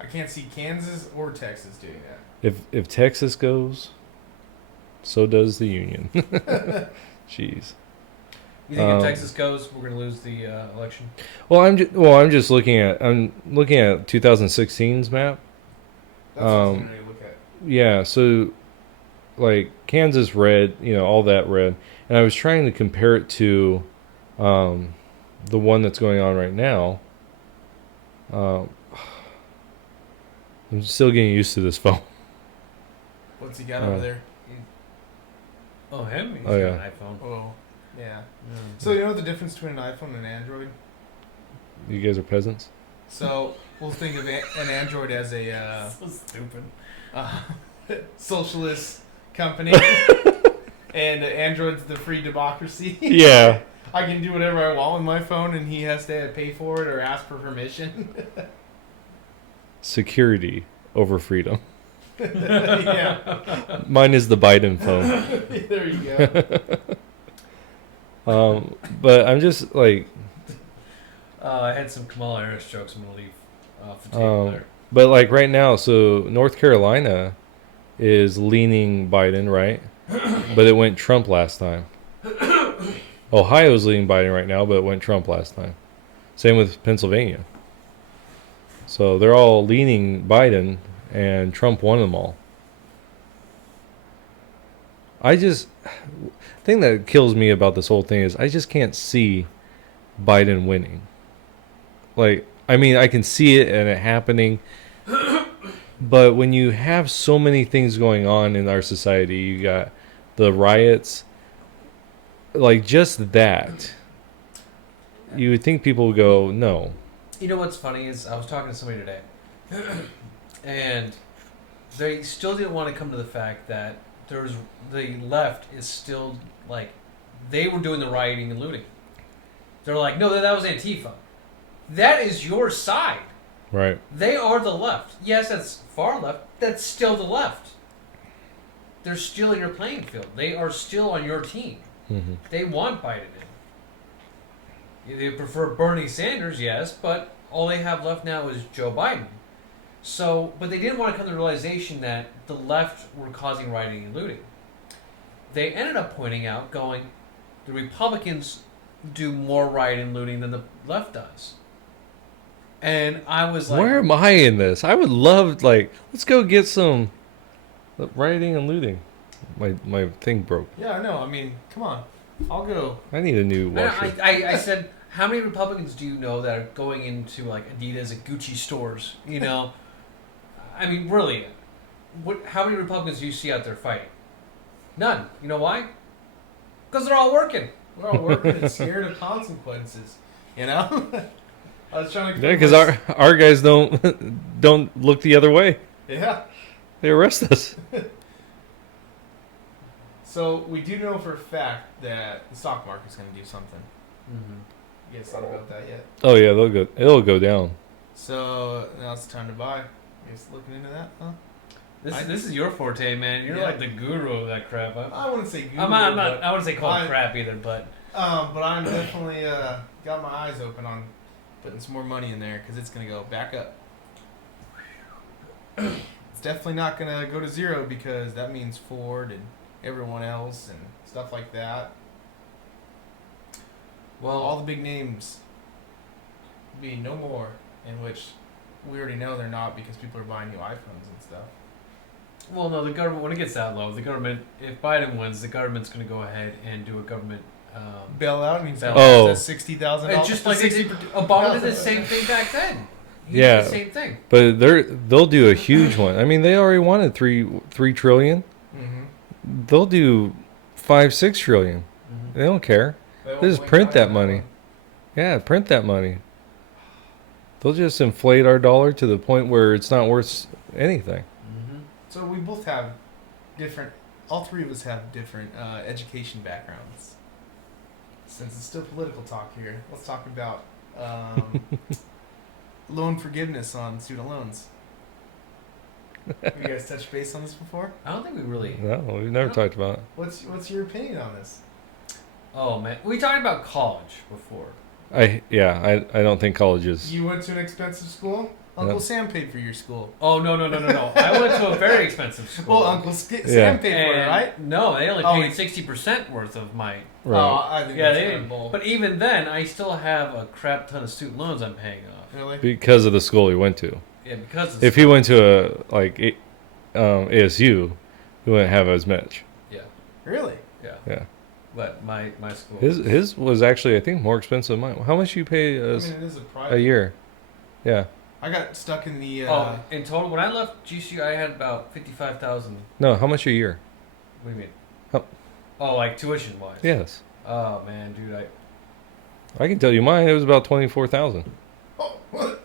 I can't see Kansas or Texas doing that. If Texas goes, so does the Union. Jeez. You think if Texas goes, we're going to lose the election? Well, I'm just looking at 2016's map. That's what I was going to look at. Yeah, so like Kansas red, all that red, and I was trying to compare it to the one that's going on right now. I'm still getting used to this phone. What's he got over there? Oh, him? He's got an iPhone. Oh, yeah. So you know the difference between an iPhone and an Android? You guys are peasants? So we'll think of an Android as a so stupid. Socialist company, and Android's the free democracy. Yeah. I can do whatever I want with my phone, and he has to pay for it or ask for permission. Security over freedom. Yeah. Mine is the Biden phone. There you go. But I'm just like... I had some Kamala Harris jokes I'm going to leave off the table there. But like right now, so North Carolina is leaning Biden, right? But it went Trump last time. Ohio's leaning Biden right now, but it went Trump last time. Same with Pennsylvania. So they're all leaning Biden, and Trump won them all. The thing that kills me about this whole thing is I just can't see Biden winning. Like, I mean, I can see it and it happening, but when you have so many things going on in our society, you got the riots, like just that, you would think people would go, no. You know what's funny is I was talking to somebody today, and they still didn't want to come to the fact that the left is still like they were doing the rioting and looting. They're like, no, that was Antifa. That is your side. Right. They are the left. Yes, that's far left. That's still the left. They're still in your playing field. They are still on your team. Mm-hmm. They want Biden in. They prefer Bernie Sanders, yes, but all they have left now is Joe Biden. So, but they didn't want to come to the realization that the left were causing rioting and looting. They ended up pointing out, going, the Republicans do more rioting and looting than the left does. And I was like, where am I in this? I would love, like, let's go get some rioting and looting. My thing broke. Yeah, I know. I mean, come on. I'll go. I need a new washer. I said, how many Republicans do you know that are going into like Adidas and Gucci stores? You know, I mean, really, how many Republicans do you see out there fighting? None. You know why? Because they're all working. We're all working and scared of consequences. You know? I was trying to. Yeah, because our guys don't look the other way. Yeah. They arrest us. So we do know for a fact that the stock market's going to do something. Mm-hmm. You guys thought about that yet? Oh yeah, it'll go down. So now it's time to buy. You guys looking into that, huh? This is your forte, man. You're like the guru of that crap. I wouldn't say guru. I'm not. I wouldn't say call it crap either, but. But I'm definitely got my eyes open on putting some more money in there because it's gonna go back up. It's definitely not gonna go to zero because that means Ford and everyone else and stuff like that. Well, all the big names be no more, in which we already know they're not because people are buying new iPhones and stuff. Well, no, the government, when it gets that low, the government, if Biden wins, the government's going to go ahead and do a government bailout. Means $60,000. Just like Obama did the same thing back then. He Yeah, did the same thing. But they'll do a huge one. I mean, they already wanted three trillion. Mm-hmm. They'll do 5-6 trillion. Mm-hmm. They don't care. They just print that money. Yeah, print that money. They'll just inflate our dollar to the point where it's not worth anything. Mm-hmm. So we both have different. All three of us have different education backgrounds. Since it's still political talk here, let's talk about loan forgiveness on student loans. Have you guys touched base on this before? I don't think we really. No, we've never talked about it. What's your opinion on this? Oh man, we talked about college before. I don't think colleges. You went to an expensive school. Uncle Sam paid for your school. Oh no! I went to a very expensive school. Well, Uncle Sam paid for it, right? No, they only paid 60% worth of my. Right. Oh, I think that's they terrible. But even then, I still have a crap ton of student loans I'm paying off. Really? Because of the school he went to. Yeah, because of If he went to ASU, he wouldn't have as much. Yeah. Really? Yeah. Yeah. But my school. His was actually, I think, more expensive than mine. How much you pay I mean, it is a private. a year? Yeah. I got stuck in the. In total, when I left GCU, I had about 55,000. No, how much a year? What do you mean? Oh. Like tuition wise. Yes. Oh man, dude, I can tell you mine. It was about 24,000. Oh, what?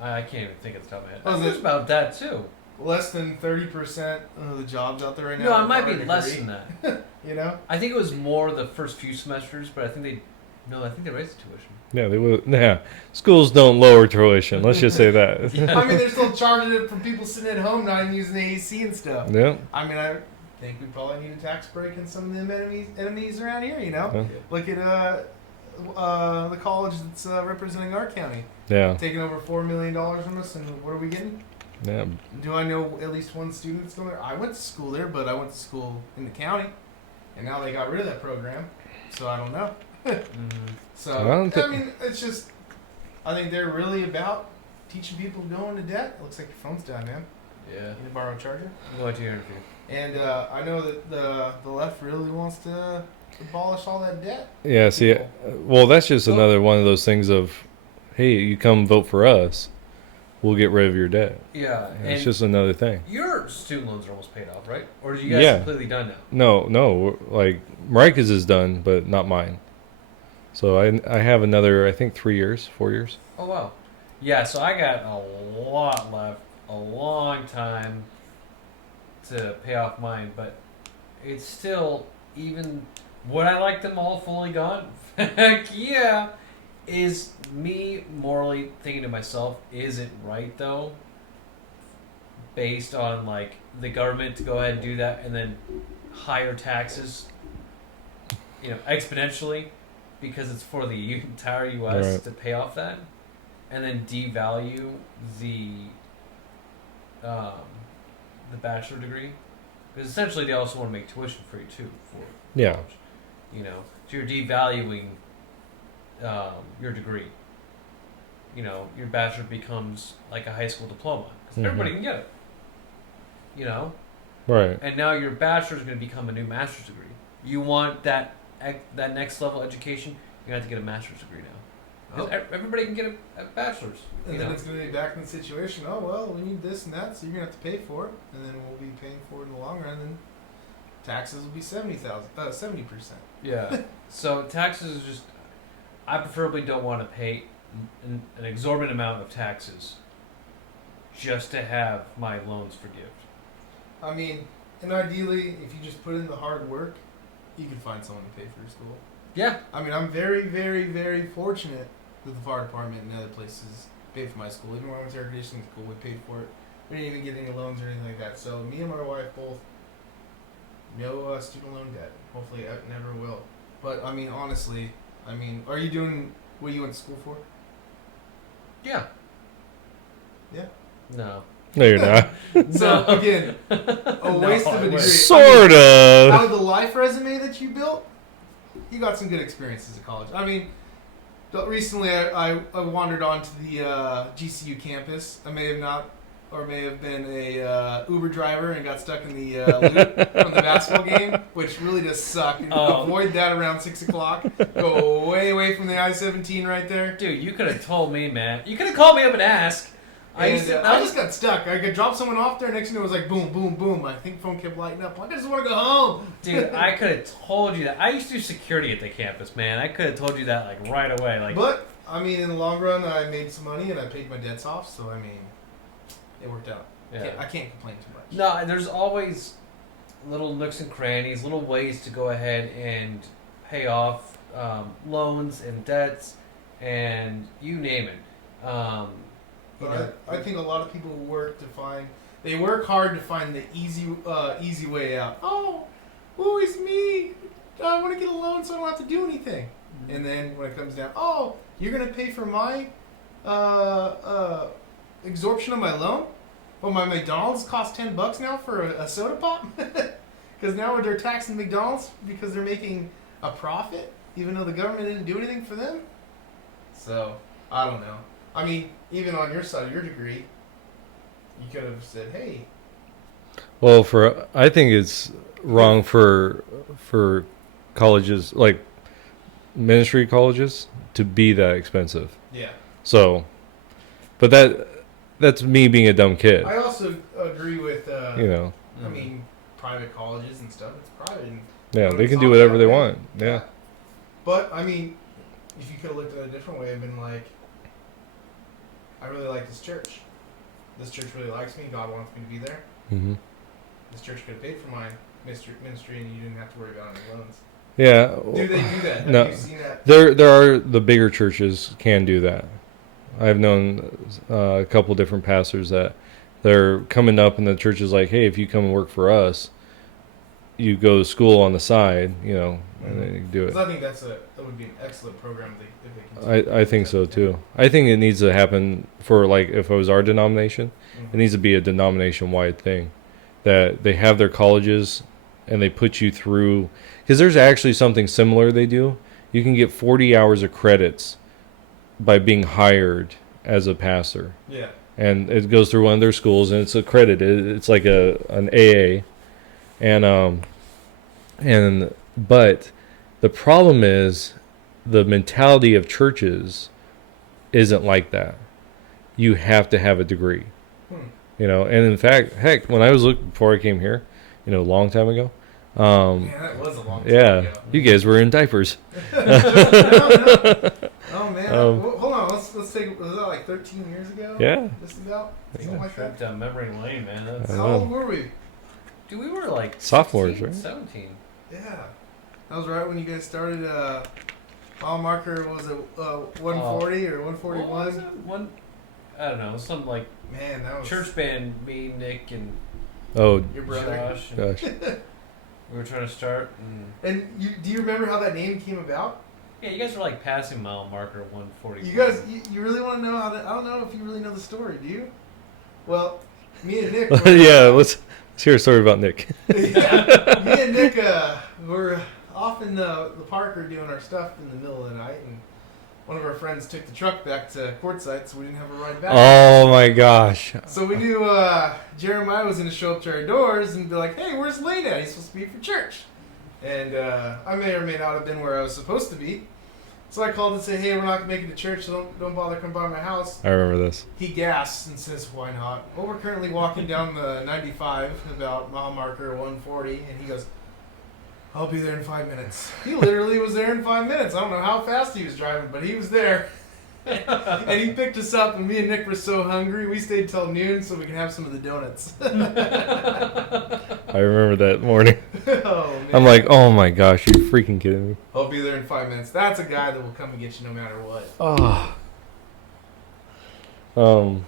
I can't even think of the top of my head. Oh, I think it's about that too. Less than 30% of the jobs out there right now. No, it might be require a less degree. than that. You know? I think it was more the first few semesters, but I think they raised the tuition. Yeah, they will. Yeah, schools don't lower tuition. Let's just say that. I mean, they're still charging it from people sitting at home not even using the AC and stuff. Yeah. I mean, I think we probably need a tax break in some of them enemies around here, you know? Yeah. Look at the college that's representing our county. Yeah. Taking over $4 million from us, and what are we getting? Yeah. Do I know at least one student that's going there? I went to school there, but I went to school in the county, and now they got rid of that program, so I don't know. So, I mean, it's just, I think they're really about teaching people to go into debt. It looks like your phone's down, man. Yeah. Need to borrow a charger? I'm going to your interview. And I know that the left really wants to abolish all that debt. Yeah, see, well, that's just another one of those things of, hey, you come vote for us, we'll get rid of your debt. Yeah. It's just another thing. Your student loans are almost paid off, right? Or are you guys completely done now? No, like Marika's is done, but not mine. So I have another, I think 4 years. Oh, wow. Yeah, so I got a lot left, a long time to pay off mine, but it's still, even, would I like them all fully gone? Heck yeah. Is me morally thinking to myself, is it right though, based on like the government to go ahead and do that and then higher taxes, exponentially, because it's for the entire U.S. to pay off that, and then devalue the bachelor degree, because essentially they also want to make tuition free too for college. So you're devaluing your degree. Your bachelor becomes like a high school diploma because everybody can get it. Right. And now your bachelor is going to become a new master's degree. You want that next level education, you have to get a master's degree now. Because everybody can get a bachelor's. And then it's going to be back in the situation, oh, well, we need this and that, so you're going to have to pay for it. And then we'll be paying for it in the long run. And taxes will be 70%. Yeah. So taxes is just, I preferably don't want to pay an exorbitant amount of taxes just to have my loans forgived. I mean, and ideally, if you just put in the hard work, you can find someone to pay for your school. Yeah. I mean, I'm very, very, very fortunate that the fire department and other places paid for my school. Even when I went to our conditioning school, we paid for it. We didn't even get any loans or anything like that. So me and my wife both, no student loan debt. Hopefully, I never will. But I mean, honestly, are you doing what you went to school for? Yeah. Yeah. No. No, you're not. So again, a waste of a degree. Sort of. Out of the life resume that you built, you got some good experiences at college. I mean, recently I wandered onto the GCU campus. I may have not, or may have been a Uber driver and got stuck in the loop from the basketball game, which really does suck. Avoid that around 6 o'clock. Go way away from the I-17 right there. Dude, you could have told me, man. You could have called me up and asked. I just got stuck. I could drop someone off there. Next thing it was like boom, boom, boom. My phone kept lighting up. Like, I just want to go home. Dude, I could have told you that. I used to do security at the campus, man. I could have told you that like right away. But I mean, in the long run, I made some money and I paid my debts off. So I mean, it worked out. Yeah. I can't complain too much. No, there's always little nooks and crannies, little ways to go ahead and pay off loans and debts, and you name it. But I think a lot of people work hard to find the easy way out. Oh, it's me. I want to get a loan so I don't have to do anything. Mm-hmm. And then when it comes down, oh, you're going to pay for my absorption of my loan? Well, my McDonald's costs $10 now for a soda pop? Because now they're taxing McDonald's because they're making a profit, even though the government didn't do anything for them? So, I don't know. I mean, even on your side of your degree, you could have said, "Hey." Well, I think it's wrong for colleges like ministry colleges to be that expensive. Yeah. So, but that's me being a dumb kid. I also agree with I mean, private colleges and stuff. It's private. And yeah, they can do whatever they want. Yeah. But I mean, if you could have looked at it a different way and been like, I really like this church. This church really likes me. God wants me to be there. Mm-hmm. This church could have paid for my ministry, and you didn't have to worry about any loans. Yeah. Do they do that? No. Have you seen that? There are the bigger churches can do that. I've known a couple different pastors that they're coming up, and the church is like, "Hey, if you come and work for us, you go to school on the side, and then you do it." I think that would be an excellent program if they can. I think so too. I think it needs to happen for if it was our denomination, it needs to be a denomination-wide thing, that they have their colleges and they put you through, because there's actually something similar they do. You can get 40 hours of credits by being hired as a pastor. Yeah. and it goes through one of their schools, and it's accredited. It's like an AA, and but the problem is the mentality of churches isn't like that. You have to have a degree, and in fact, heck, when I was looking before I came here, a long time ago. Man, that was a long time ago. You guys were in diapers. No. Oh man, hold on. Let's take. Was that like 13 years ago? Yeah. Just about. Something like Trip that. down memory lane, man. That's, How old were we? dude, we were like Sophomores, 16, right? 17. Yeah, that was right when you guys started. Mile marker was it 140 or 141? What was it? I don't know. Some like Man, that was church band. Me, Nick, and Oh, your brother. Josh. And gosh. we were trying to start. And And do you remember how that name came about? yeah, you guys were like passing mile marker 140. You guys, you really want to know how? I don't know if you really know the story. Do you? Well, me and Nick. Yeah, let's hear a story about Nick. Yeah, me and Nick were off in the park doing our stuff in the middle of the night, and one of our friends took the truck back to Quartzsite, so we didn't have a ride back. Oh my gosh. So we knew Jeremiah was going to show up to our doors and be like, "Hey, where's Lane at? He's supposed to be for church." And I may or may not have been where I was supposed to be. So I called and said, "Hey, we're not going to make it to church, so don't bother coming by my house." I remember this. He gasps and says, "Why not?" Well, we're currently walking down the 95, about mile marker 140, and he goes, "I'll be there in 5 minutes." He literally was there in 5 minutes. I don't know how fast he was driving, but he was there. And he picked us up, and me and Nick were so hungry, we stayed till noon so we can have some of the donuts. I remember that morning. Oh, man. I'm like, oh my gosh, you're freaking kidding me. I'll be there in 5 minutes. That's a guy that will come and get you no matter what. Oh. And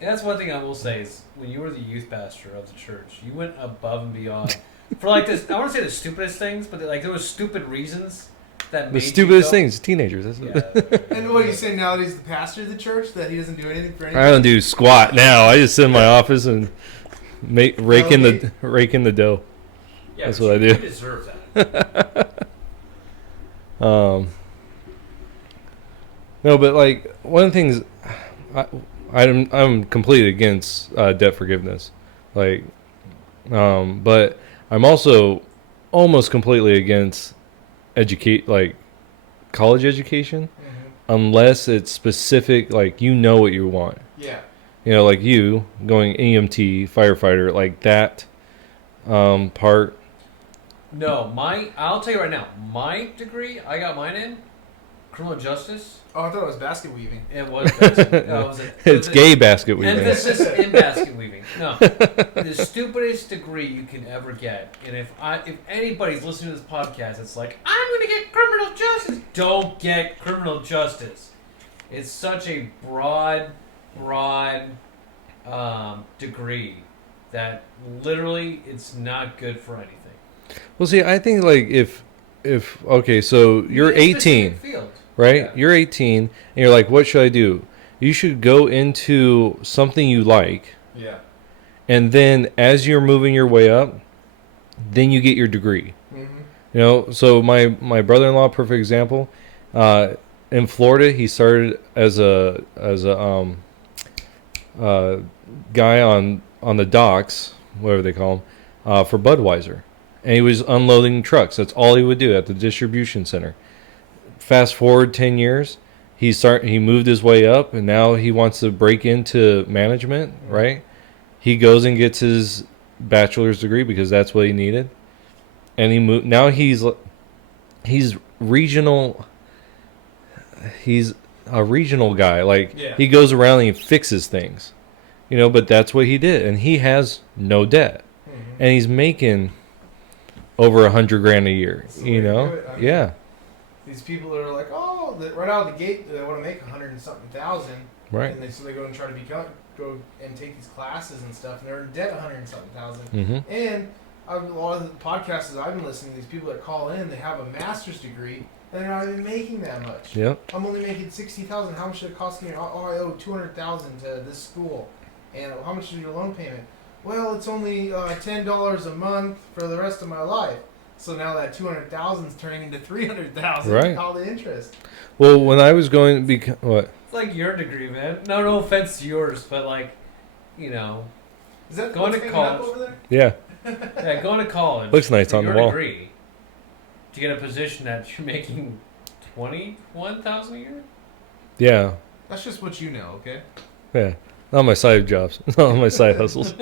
that's one thing I will say is when you were the youth pastor of the church, you went above and beyond for like this. I want to say the stupidest things, but like there was stupid reasons that The made stupidest you go, things, teenagers. That's Yeah. And what are you saying now that he's the pastor of the church, that he doesn't do anything for anything? I don't do squat now. I just sit in my office and rake in the dough. Yeah, That's but what I you do. deserve that. No, but like one of the things, I'm completely against debt forgiveness, like, but I'm also almost completely against college education, unless it's specific, like what you want. Yeah. Like you going EMT, firefighter, like that part. No, I'll tell you right now, my degree, I got mine in criminal justice. Oh, I thought it was basket weaving. It was basket. No, It's gay basket weaving. Emphasis in basket weaving. No, the stupidest degree you can ever get. And if anybody's listening to this podcast, it's like, I'm going to get criminal justice. Don't get criminal justice. It's such a broad degree that literally it's not good for anything. Well, see, I think like if okay, so you're In a 18, specific field. right? Yeah. You're 18, and you're like, what should I do? You should go into something you like, Yeah. and then as you're moving your way up, then you get your degree. So my brother-in-law, perfect example, in Florida, he started as a guy on the docks, whatever they call them, for Budweiser. And he was unloading trucks. That's all he would do at the distribution center. Fast forward 10 years, he moved his way up, and now he wants to break into management, right? He goes and gets his bachelor's degree because that's what he needed. And he moved. Now he's regional. He's a regional guy. Like, he goes around and he fixes things, but that's what he did. And he has no debt. And he's making over $100,000 a year, yeah. These people that are like, right out of the gate, they want to make 100 and something thousand, Right. And so they go and try to go and take these classes and stuff, and they're in debt 100 and something thousand. And a lot of the podcasts I've been listening to, these people that call in, they have a master's degree, and they're not even making that much. Yep. I'm only making $60,000. How much should it cost me? Oh, I owe $200,000 to this school, and how much is your loan payment? Well, it's only $10 a month for the rest of my life. So now that $200,000 is turning into $300,000. Right. All the interest. Well, when I was going, what? It's like your degree, man. No offense to yours, but like, Is that Going what's to hanging up college. over there? Yeah, yeah, going to college. Looks nice for on the your wall. Degree, to get a position that you're making 21,000 a year. yeah, That's just what you know, okay? yeah. Not my side jobs, not my side hustles.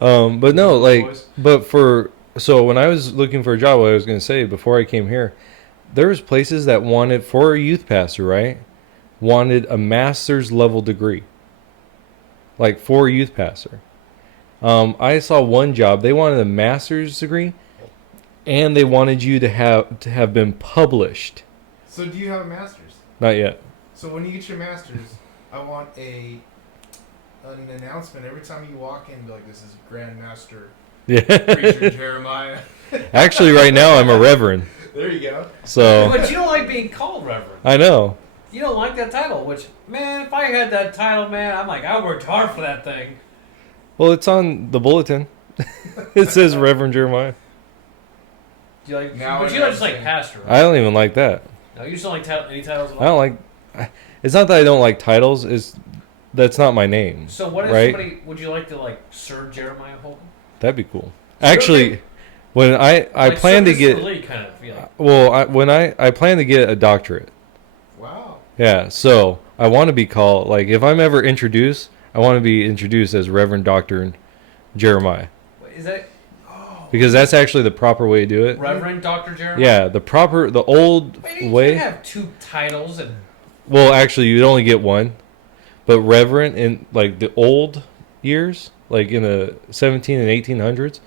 But no, like, Boys. so when I was looking for a job, what I was going to say before I came here, there was places that wanted, for a youth pastor, right, wanted a master's level degree, like for a youth pastor. I saw one job, they wanted a master's degree, and they wanted you to have been published. So do you have a master's? Not yet. So when you get your master's, I want an announcement every time you walk in, be like, this is Grandmaster Yeah. Preacher Jeremiah. Actually, right now I'm a reverend. There you go. So But you don't like being called reverend. I know. You don't like that title. Which, man, if I had that title, man, I'm like, I worked hard for that thing. Well, it's on the bulletin. It says Reverend Jeremiah. Do you like? Now But I you don't just like understand. pastor. Right? I don't even like that. No, you just don't like any titles at all. I don't like. It's not that I don't like titles. That's not my name. So what if right? somebody? Would you like to like Sir Jeremiah Holden? That'd be cool. Actually, when I Like plan to Sir get Mr. Lee kind of feeling. when I plan to get a doctorate. Wow. Yeah, so I want to be called, like, if I'm ever introduced, I want to be introduced as Reverend Dr. Jeremiah. Wait, is that Because that's actually the proper way to do it. Reverend Dr. Jeremiah? Yeah, the old Wait, you way. can't have two titles and Well, actually, you'd only get one. But Reverend, in, like, the old years, like in the 17 and 1800s,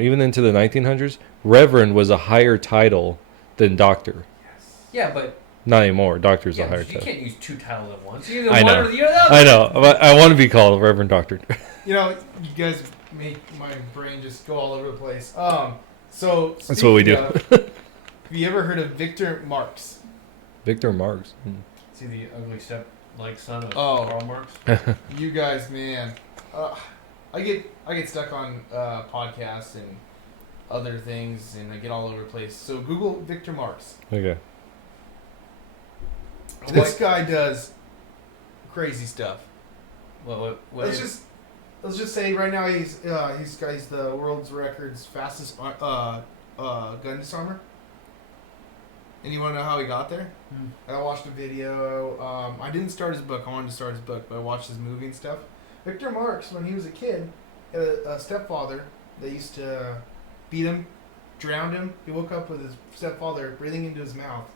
even into the 1900s, Reverend was a higher title than Doctor. yeah, but Not anymore. Doctor's yeah, a higher but you title. can't use two titles at once. Either I one know. or the other. I know, but I want to be called Reverend Doctor. You guys make my brain just go all over the place. So That's what we do. have you ever heard of Victor Marx? Victor Marx. See the ugly step like son of Oh. Karl Marx. You guys, man, I get stuck on podcasts and other things, and I get all over the place. So Google Victor Marx. Okay. This guy does crazy stuff. What Let's just say right now he's the world's records fastest gun disarmer. And you want to know how he got there? I watched a video. I didn't start his book. I wanted to start his book, but I watched his movie and stuff. Victor Marx, when he was a kid, had a stepfather that used to beat him, drown him. He woke up with his stepfather breathing into his mouth,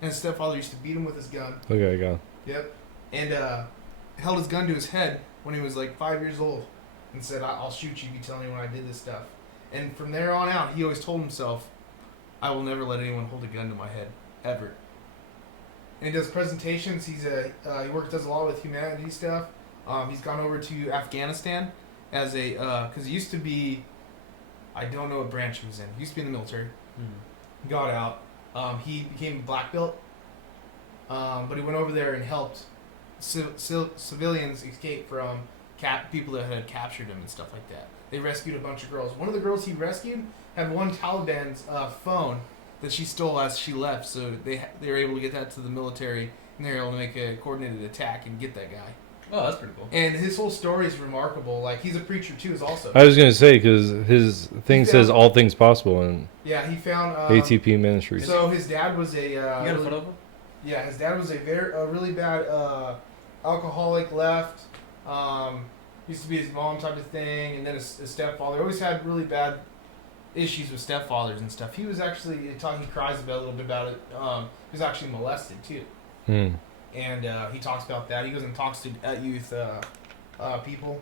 and his stepfather used to beat him with his gun. Okay, I got it. Yep. And held his gun to his head when he was like 5 years old and said, I'll shoot you if you tell me when I did this stuff. And from there on out, he always told himself, I will never let anyone hold a gun to my head, ever. And he does presentations. He does a lot with humanity stuff. He's gone over to Afghanistan as because he used to be, I don't know what branch he was in. He used to be in the military. Got out. He became black belt. But he went over there and helped civilians escape from people that had captured him and stuff like that. They rescued a bunch of girls. One of the girls he rescued had one Taliban's phone that she stole as she left, so they were able to get that to the military, and they were able to make a coordinated attack and get that guy. Oh, that's pretty cool. And his whole story is remarkable. Like, he's a preacher too, is also. I was going to say, because his thing says all things possible in Yeah, he found ATP Ministries. So his dad was a You got a photo of him? yeah, his dad was a really bad alcoholic. Left. Used to be his mom type of thing, and then his stepfather always had really bad issues with stepfathers and stuff. He was actually he cries about a little bit about it. He was actually molested too, and he talks about that. He goes and talks to youth people.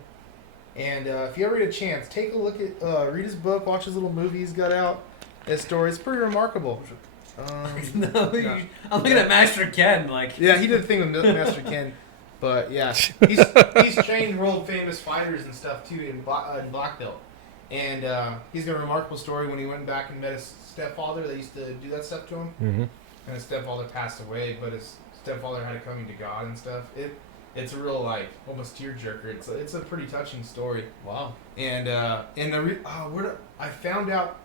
And if you ever get a chance, take a look at read his book, watch his little movie he's got out. His story is pretty remarkable. No, I'm looking at Master Ken. Like, Yeah, he did a thing with Master Ken, but yeah, he's trained world famous fighters and stuff too in black belt, and he's got a remarkable story when he went back and met his stepfather that used to do that stuff to him, and his stepfather passed away, but his stepfather had a coming to God and stuff. It's a real like almost tearjerker. It's a pretty touching story. wow. And I found out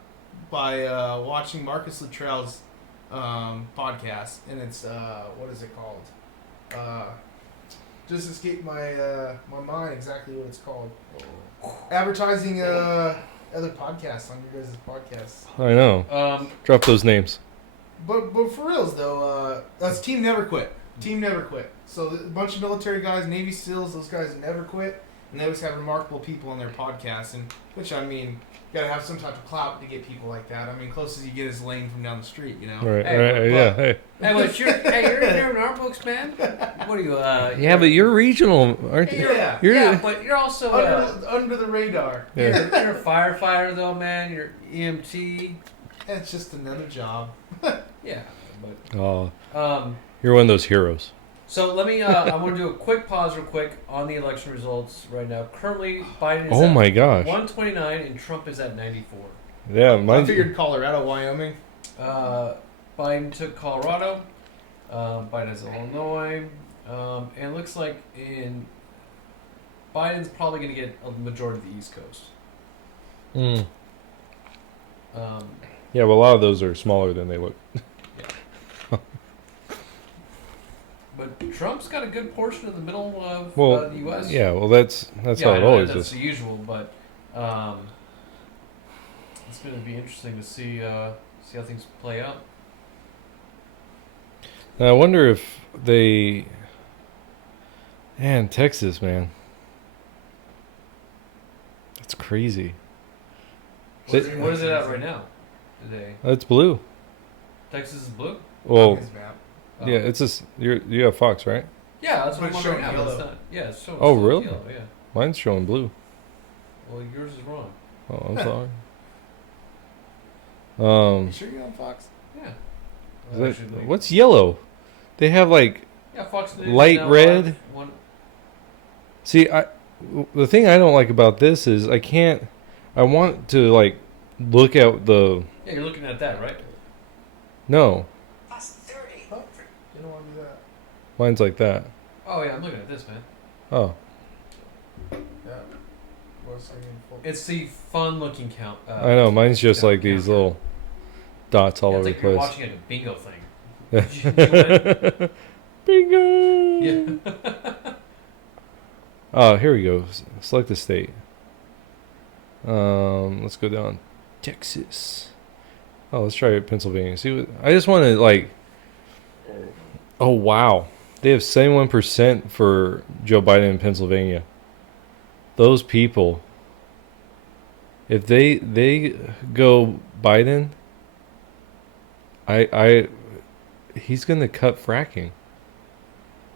by watching Marcus Luttrell's podcast, and it's what is it called? Just escaped my my mind exactly what it's called. Advertising other podcasts on your guys' podcasts. I know. Drop those names. But for reals though, that's Team Never Quit. Team Never Quit. So a bunch of military guys, Navy SEALs, those guys never quit, and they always have remarkable people on their podcasts. And which I mean, you gotta have some type of clout to get people like that. I mean, closest you get is Lane from down the street, you know. Right, Hey, right, yeah. Hey. Hey, what, you're in our books, man. What are you? Yeah, but you're regional, aren't you? Yeah. You're, but you're also Under the radar. Yeah. you're a firefighter, though, man. You're EMT. It's just another job. Yeah, but Oh, um. you're one of those heroes. So let me. I want to do a quick pause, real quick, on the election results right now. Currently, Biden is Oh at my gosh. 129 and Trump is at 94. Yeah, I mine. figured Colorado, Wyoming. Biden took Colorado. Biden has Illinois, and it looks like Biden's probably going to get a majority of the East Coast. Mm. Um, Yeah, but a lot of those are smaller than they look. but Trump's got a good portion of the middle of Well, the U.S. yeah, well that's Yeah, how I it know, always that's is. the usual, but it's going to be interesting to see how things play out. Now, I wonder if they, man, Texas, man, that's crazy. What is it at right now? Today, It's blue. Texas is blue. Well, His map. Oh. yeah, it's just you have Fox, right? Yeah, that's But what it's I'm on right showing now. But it's yellow. not. Yeah, it's showing. Oh, still really? Yellow, yeah. Mine's showing blue. Well, yours is wrong. Oh, I'm sorry. You sure you're on Fox? Yeah. Is that- Actually, what's yellow? They have like yeah, Fox News light now red? live one. See, the thing I don't like about this is I want to like look at the Yeah, you're looking at that, right? no, Oh, you don't want to do that. mine's like that. Oh yeah, I'm looking at this, man. Oh, Yeah. What's the full? It's the fun-looking count. I know, mine's just like these counter. little dots all Yeah, over it's the like you're place. watching like a bingo thing. Did you Bingo. Yeah. Oh, here we go. Select the state. Let's go down. Texas. Oh, let's try Pennsylvania. See what I just want to like. Oh wow, they have 71% for Joe Biden in Pennsylvania. Those people. If they go Biden, he's gonna cut fracking.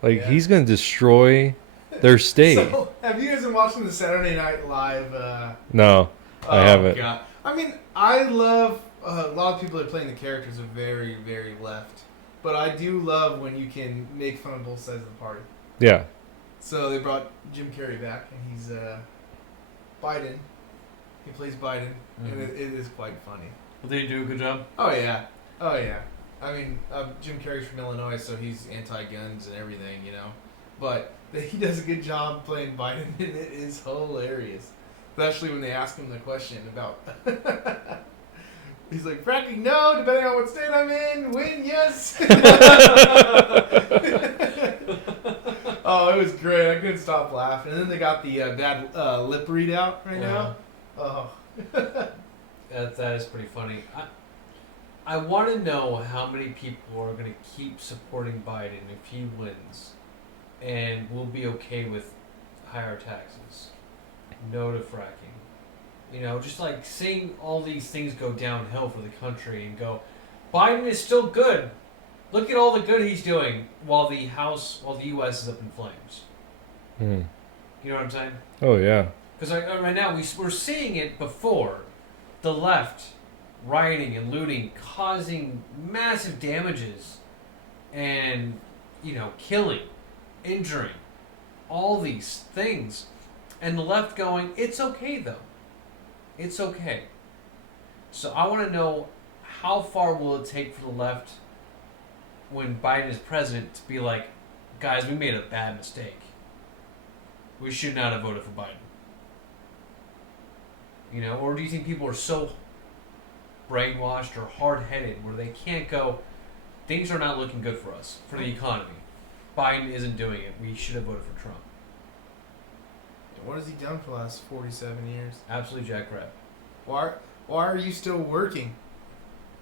Like Yeah. he's gonna destroy their state. So, have you guys been watching the Saturday Night Live? No, I haven't. God. I mean, I love a lot of people that are playing the characters are very, very left, but I do love when you can make fun of both sides of the party. Yeah. So they brought Jim Carrey back, and he's Biden. He plays Biden, and it is quite funny. Well, did you do a good job? Oh yeah, oh yeah. I mean, Jim Carrey's from Illinois, so he's anti-guns and everything, you know. But he does a good job playing Biden, and it is hilarious. Especially when they ask him the question about. He's like, fracking, no, depending on what state I'm in. Win, yes. Oh, it was great. I couldn't stop laughing. And then they got the bad lip readout right now. Oh. That is pretty funny. I want to know how many people are going to keep supporting Biden if he wins, and will be okay with higher taxes, no to fracking. You know, just like seeing all these things go downhill for the country and go, Biden is still good. Look at all the good he's doing while the U.S. is up in flames. Hmm. You know what I'm saying? Oh yeah. Because right now we're seeing it before, the left rioting and looting, causing massive damages, and killing, injuring, all these things, and the left going, it's okay though, it's okay. So I want to know, how far will it take for the left, when Biden is president, to be like, guys, we made a bad mistake. We should not have voted for Biden. Or do you think people are so brainwashed or hard-headed where they can't go, things are not looking good for us, for the economy. Biden isn't doing it. We should have voted for Trump. What has he done for the last 47 years? Absolutely jack crap. Why are you still working?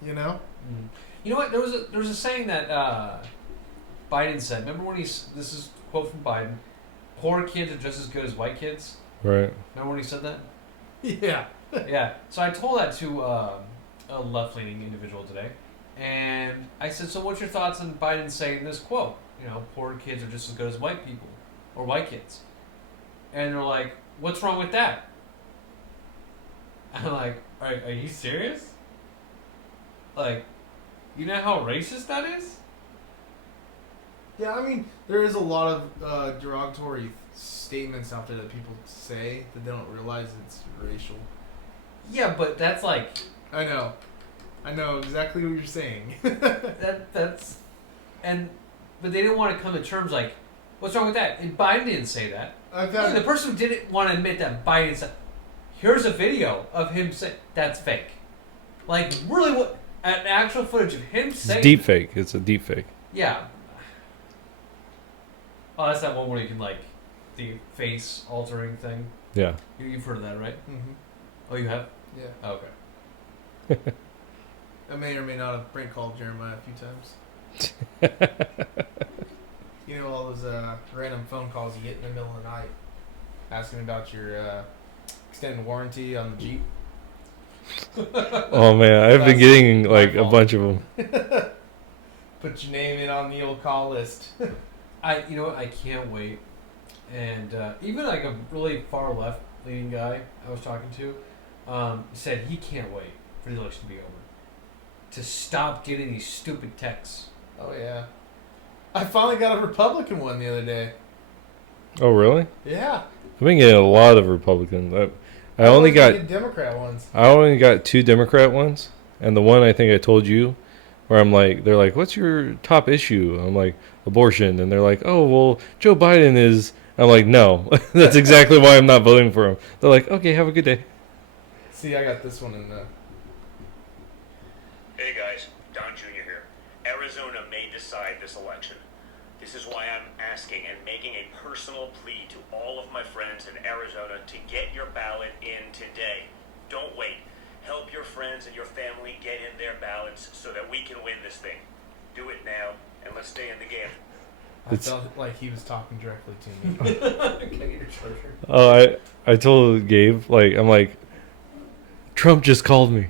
You know? Mm. You know what? There was a saying that Biden said. Remember when this is a quote from Biden, poor kids are just as good as white kids? Right. Remember when he said that? Yeah. Yeah. So I told that to a left-leaning individual today. And I said, so what's your thoughts on Biden saying this quote? You know, poor kids are just as good as white people. Or white kids. And they're like, what's wrong with that? I'm like, are you serious? Like, you know how racist that is? Yeah, I mean, there is a lot of derogatory statements out there that people say that they don't realize it's racial. Yeah, but that's like... I know exactly what you're saying. that's... But they didn't want to come to terms like, what's wrong with that? And Biden didn't say that. The person who didn't want to admit that Biden said, here's a video of him saying, that's fake. Like, really, what? An actual footage of him saying... It's deep fake. It's a deep fake. Yeah. Oh, that's that one where you can, like, the face altering thing. Yeah. You've heard of that, right? Mm-hmm. Oh, you have? Yeah. Oh, okay. I may or may not have prank called Jeremiah a few times. You know all those random phone calls you get in the middle of the night asking about your extended warranty on the Jeep. Oh man, I've been getting like a bunch of them. Put your name in on the old call list. You know what? I can't wait. And even like a really far left leaning guy I was talking to said he can't wait for the election to be over. To stop getting these stupid texts. Oh yeah. I finally got a Republican one the other day. Oh really? Yeah. I've been getting a lot of Republicans. I only got Democrat ones. I only got 2 Democrat ones, and the one I think I told you, where I'm like, they're like, "What's your top issue?" I'm like, "Abortion," and they're like, "Oh well, Joe Biden is." I'm like, "No, that's exactly why I'm not voting for him." They're like, "Okay, have a good day." See, I got this one in the. Hey guys, Don Jr. here. Arizona may decide this election. This is why I'm asking and making a personal plea to all of my friends in Arizona to get your ballot in today. Don't wait. Help your friends and your family get in their ballots so that we can win this thing. Do it now, and let's stay in the game. I felt like he was talking directly to me. Can I get your charger? Oh, I told Gabe, like, I'm like, Trump just called me.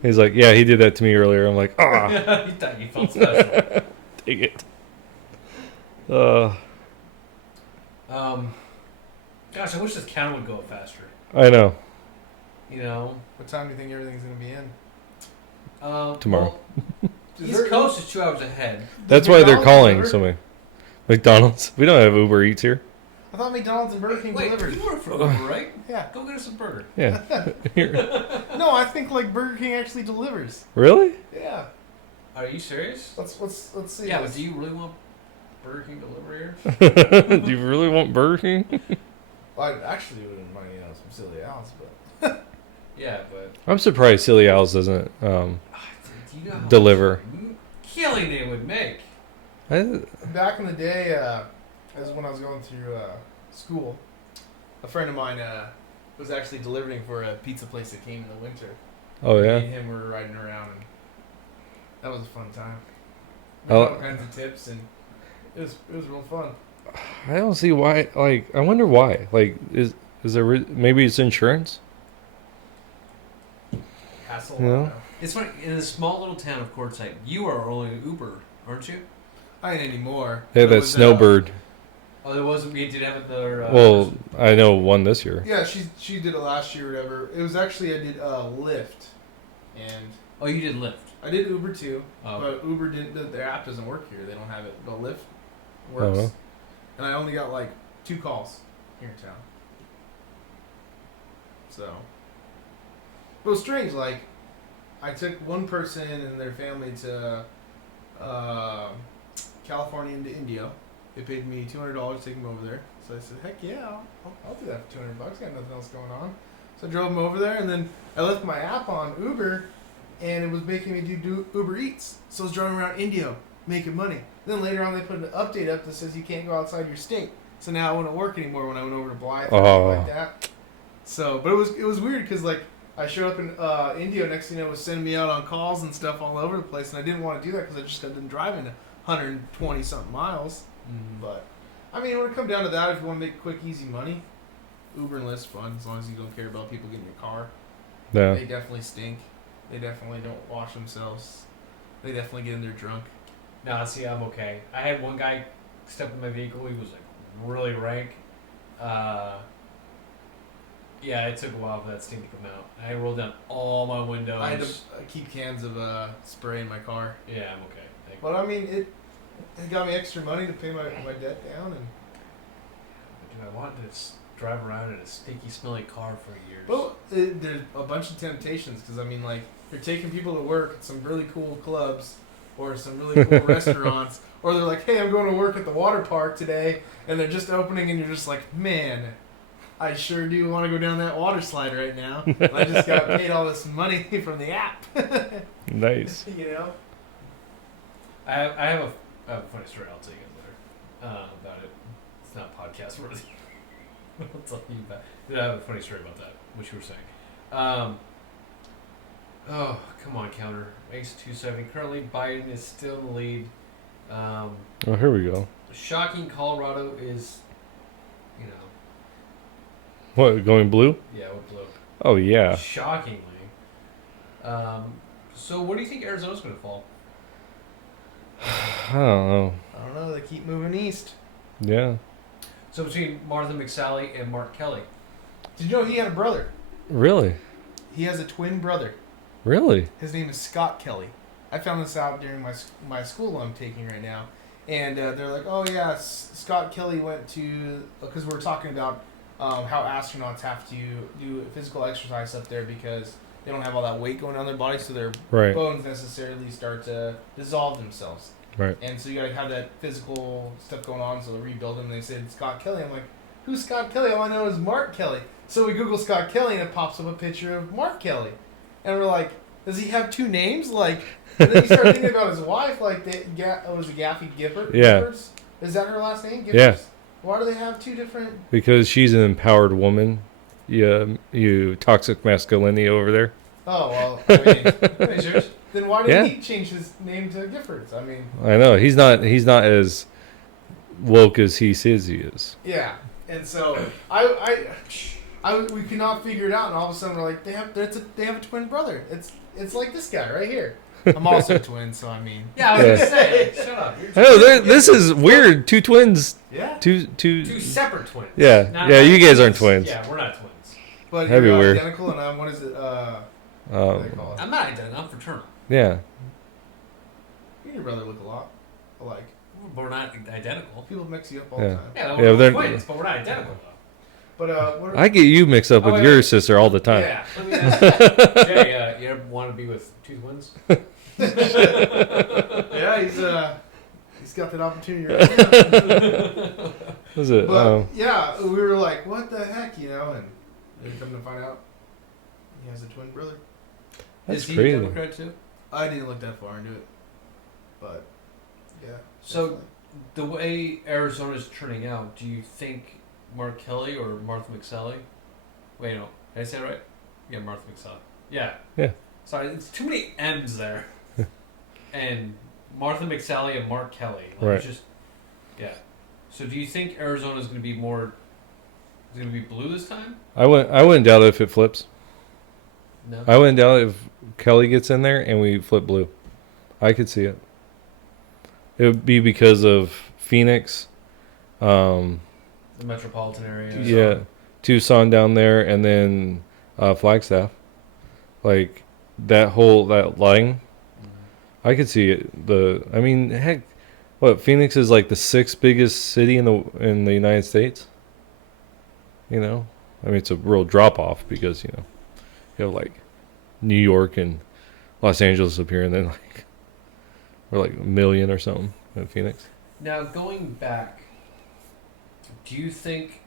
He's like, yeah, he did that to me earlier. I'm like, ah. You thought you felt special. Take it. Gosh, I wish this count would go faster. I know. You know? What time do you think everything's going to be in? Tomorrow. Well, East Coast is 2 hours ahead. That's why they're calling so many. McDonald's. We don't have Uber Eats here. I thought McDonald's and Burger King Wait, delivered. you work for Uber, right? Yeah. Go get us a burger. Yeah. Here. No, I think like Burger King actually delivers. Really? Yeah. Are you serious? Let's see. Yeah, but do you really want Burger King delivery here? Do you really want Burger King? Well, I actually wouldn't mind some silly Alice, but Yeah, but I'm surprised Silly Owls doesn't do you know how deliver. much killing they would make? back in the day, as when I was going through school, a friend of mine was actually delivering for a pizza place that came in the winter. Oh Me yeah. and him were riding around, and that was a fun time. Oh. All kinds of tips, and it was real fun. I don't see why. Like, I wonder why. Like, is there maybe it's insurance? Hassle. Yeah. I don't know. It's funny, in a small little town of Quartzsite, you are only Uber, aren't you? I ain't anymore. They have But it that was, Snowbird. Oh, there wasn't. We did have it there. Well, I know one this year. Yeah, she did it last year or whatever. It was actually I did Lyft, and Oh, you did Lyft. I did Uber too. Oh. But Uber didn't. Their app doesn't work here. They don't have it. But Lyft Oh, works. well. And I only got like 2 calls here in town. So, but it was strange. Like, I took one person and their family to California into India. They paid me $200 to take them over there. So I said, heck yeah, I'll do that for $200. Got nothing else going on. So I drove them over there, and then I left my app on Uber, and it was making me do Uber Eats. So I was driving around India making money. Then later on, they put an update up that says you can't go outside your state. So now I wouldn't work anymore when I went over to Blythe or anything like that. So, but it was weird because like I showed up in India. Next thing you know, was sending me out on calls and stuff all over the place, and I didn't want to do that because I just been driving 120 something miles. But I mean, when it comes down to that, if you want to make quick, easy money, Uber and Lyft's fun as long as you don't care about people getting your car. Yeah. They definitely stink. They definitely don't wash themselves. They definitely get in there drunk. Nah, see, I'm okay. I had one guy step in my vehicle. He was like really rank. Yeah, it took a while for that stink to come out. I rolled down all my windows. I had to keep cans of spray in my car. Yeah, I'm okay. Thank But I mean, it got me extra money to pay my debt down, and do I want to drive around in a stinky, smelly car for years? well, there's a bunch of temptations because I mean, like you're taking people to work at some really cool clubs or some really cool restaurants, or they're like, hey, I'm going to work at the water park today, and they're just opening, and you're just like, man, I sure do want to go down that water slide right now. I just got paid all this money from the app. Nice. You know? I have a funny story I'll tell you guys later about it. It's not podcast worthy. I'll tell you about it. I have a funny story about that, what you were saying. Oh, come on, counter. Makes 270. Currently, Biden is still in the lead. Oh, here we go. Shocking, Colorado is, you know. What, going blue? Yeah, what blue? Oh, yeah. Shockingly. So, what do you think Arizona's going to fall? I don't know. I don't know. They keep moving east. Yeah. So, between Martha McSally and Mark Kelly. Did you know he had a brother? Really? He has a twin brother. Really? His name is Scott Kelly. I found this out during my school I'm taking right now. And they're like, oh, yeah, Scott Kelly went to... Because we're talking about how astronauts have to do physical exercise up there because they don't have all that weight going on their body, so their bones necessarily start to dissolve themselves. Right. And so you got to have that physical stuff going on, so they rebuild them. And they said, Scott Kelly. I'm like, who's Scott Kelly? All I know is Mark Kelly. So we Google Scott Kelly, and it pops up a picture of Mark Kelly. And we're like, does he have two names? Like, and then you start thinking about his wife, like, was it Gaffy Gifford? Yeah. Giffords? Is that her last name? Giffords? Yeah. Why do they have two different... Because she's an empowered woman. You toxic masculinity over there. Oh, well, I mean, then why did he change his name to Giffords? I mean... I know. He's not as woke as he says he is. Yeah. And so, we could not figure it out, and all of a sudden we're like, they have a twin brother. It's like this guy right here. I'm also a twin, so I mean... Yeah, I was going to say, shut up. Oh, this is weird. Two twins. Yeah. Two separate twins. Yeah. Yeah, you guys aren't twins. Yeah, we're not twins. But That'd be you're weird. identical, and I'm, what is it? What do they call it? I'm not identical. I'm fraternal. Yeah. You and your brother look a lot alike. But we're not identical. People mix you up all the time. Yeah, Yeah, we're twins, but we're not identical, though. But I get you mixed up with your sister all the time. Yeah. Let me ask Jay, you ever want to be with two twins? yeah, he's got that opportunity right now. Was it? But yeah, we were like, what the heck, you know? And then come to find out, he has a twin brother. That's Is he crazy. a Democrat too? I didn't look that far into it, but yeah. So, the way Arizona's turning out, do you think Mark Kelly or Martha McSally? Wait, no. Did I say it right? Yeah, Martha McSally. Yeah. Yeah. Sorry, it's too many M's there. And Martha McSally and Mark Kelly. Like, Right. it's just, yeah. So do you think Arizona's going to be more... Is it going to be blue this time? I wouldn't doubt it if it flips. No. I wouldn't doubt it if Kelly gets in there and we flip blue. I could see it. It would be because of Phoenix. The metropolitan area. Yeah. Tucson down there, and then Flagstaff. Like, that line. I could see it. I mean, heck, what, Phoenix is like the 6th biggest city in the United States? You know? I mean, it's a real drop-off because, you have like New York and Los Angeles up here, and then like we're like 1 million or something in Phoenix. Now, going back, do you think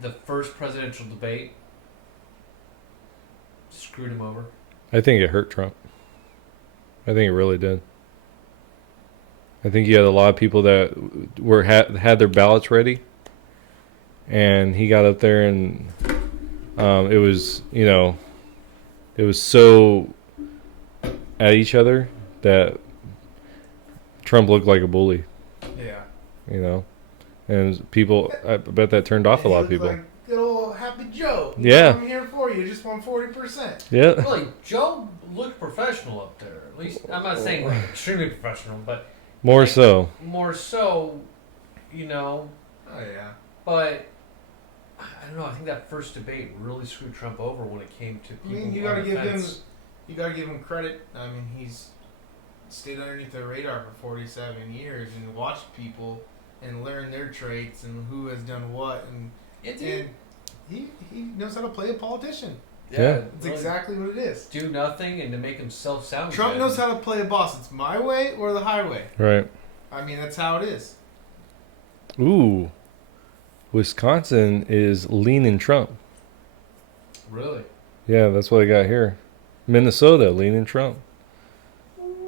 the first presidential debate screwed him over? I think it hurt Trump. I think it really did. I think you had a lot of people that had their ballots ready, and he got up there and it was it was so at each other that Trump looked like a bully, Yeah. and people, I bet that turned off a lot of people. Like good old Happy Joe. Yeah. I'm here for you. Just won 40%. Yeah, Really, Joe looked professional up there. At least I'm not saying like extremely professional, but more like, so. more so, Oh yeah. But I don't know. I think that first debate really screwed Trump over when it came to I people. mean, on the fence. you gotta give him credit. I mean, he's stayed underneath the radar for 47 years and watched people and learned their traits and who has done what, and he knows how to play a politician. Yeah. It's exactly what it is. Do nothing and to make himself sound Trump good. knows how to play a boss. It's my way or the highway. Right. I mean, that's how it is. Ooh, Wisconsin is leaning Trump. Really? Yeah, that's what I got here. Minnesota leaning Trump.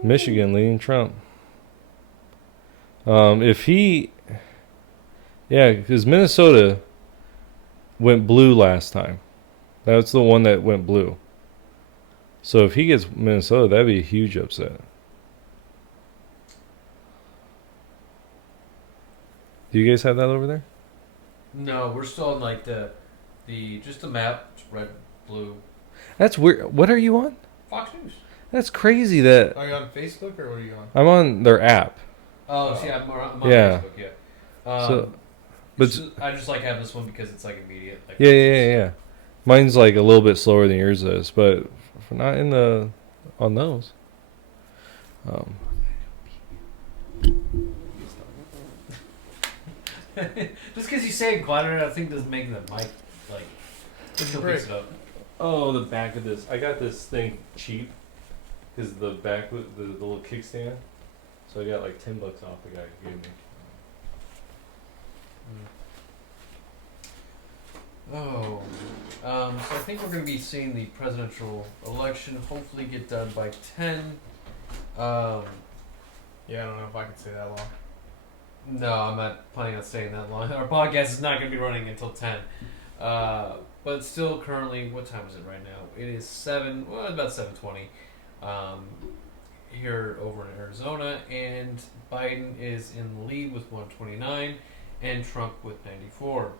Michigan leaning Trump. Because Minnesota went blue last time. That's the one that went blue. So if he gets Minnesota, that'd be a huge upset. Do you guys have that over there? No, we're still on like the just the map. It's red, blue. That's weird. What are you on? Fox News. That's crazy that Are you on Facebook or what are you on? I'm on their app. Oh, see, I'm on Yeah. Facebook. Yeah. But I just like having this one because it's like immediate. Like, yeah. Mine's like a little bit slower than yours is, but if we're not on those. Just because you say it quieter, I think doesn't make the mic like still picks it up. Oh, the back of this. I got this thing cheap because the back with the little kickstand. So I got like $10 off the guy gave me. Oh, so I think we're going to be seeing the presidential election hopefully get done by 10. Yeah, I don't know if I can say that long. No, I'm not planning on staying that long. Our podcast is not going to be running until 10. But still currently, what time is it right now? It is about 7:20 here over in Arizona, and Biden is in the lead with 129 and Trump with 94.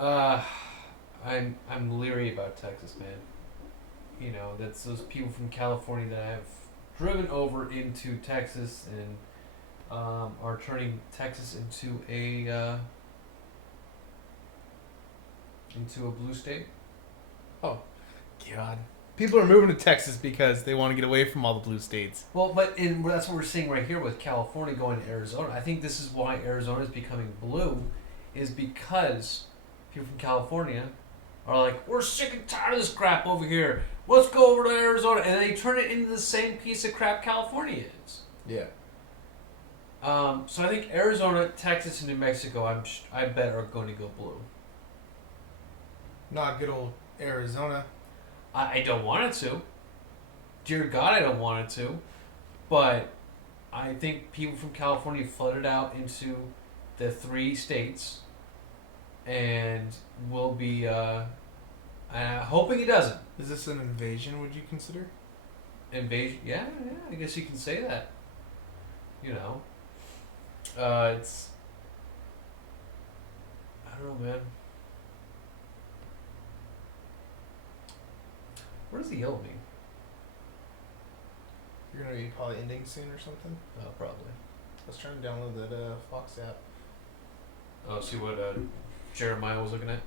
I'm leery about Texas, man. That's those people from California that have driven over into Texas and are turning Texas into a blue state. Oh, God. People are moving to Texas because they want to get away from all the blue states. Well, that's what we're seeing right here with California going to Arizona. I think this is why Arizona is becoming blue, is because people from California are like, we're sick and tired of this crap over here. Let's go over to Arizona, and they turn it into the same piece of crap California is. Yeah. So I think Arizona, Texas, and New Mexico, I bet are going to go blue. Not good old Arizona. I don't want it to. Dear God, I don't want it to. But I think people from California flooded out into the 3 states, and will be hoping it doesn't. Is this an invasion, would you consider? Invasion? Yeah, I guess you can say that. It's... I don't know, man. What does the yellow mean? You're going to be probably ending soon or something? Oh, probably. Let's try and download that Fox app. Oh, see what Jeremiah was looking at?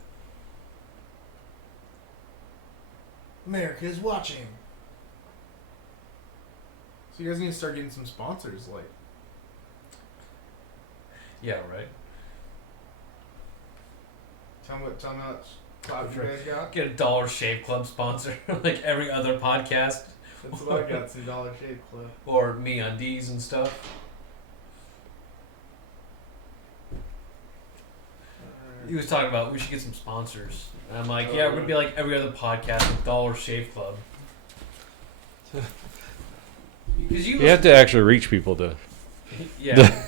America is watching. So you guys need to start getting some sponsors, like... Yeah, right. Tell me how much clout you guys got. Get a Dollar Shave Club sponsor, like every other podcast. That's what I got, $2 Shave Club. Or Me Undies and stuff. He was talking about we should get some sponsors. And I'm like, yeah, we're going to be like every other podcast with Dollar Shave Club. Because You have to actually reach people to Yeah.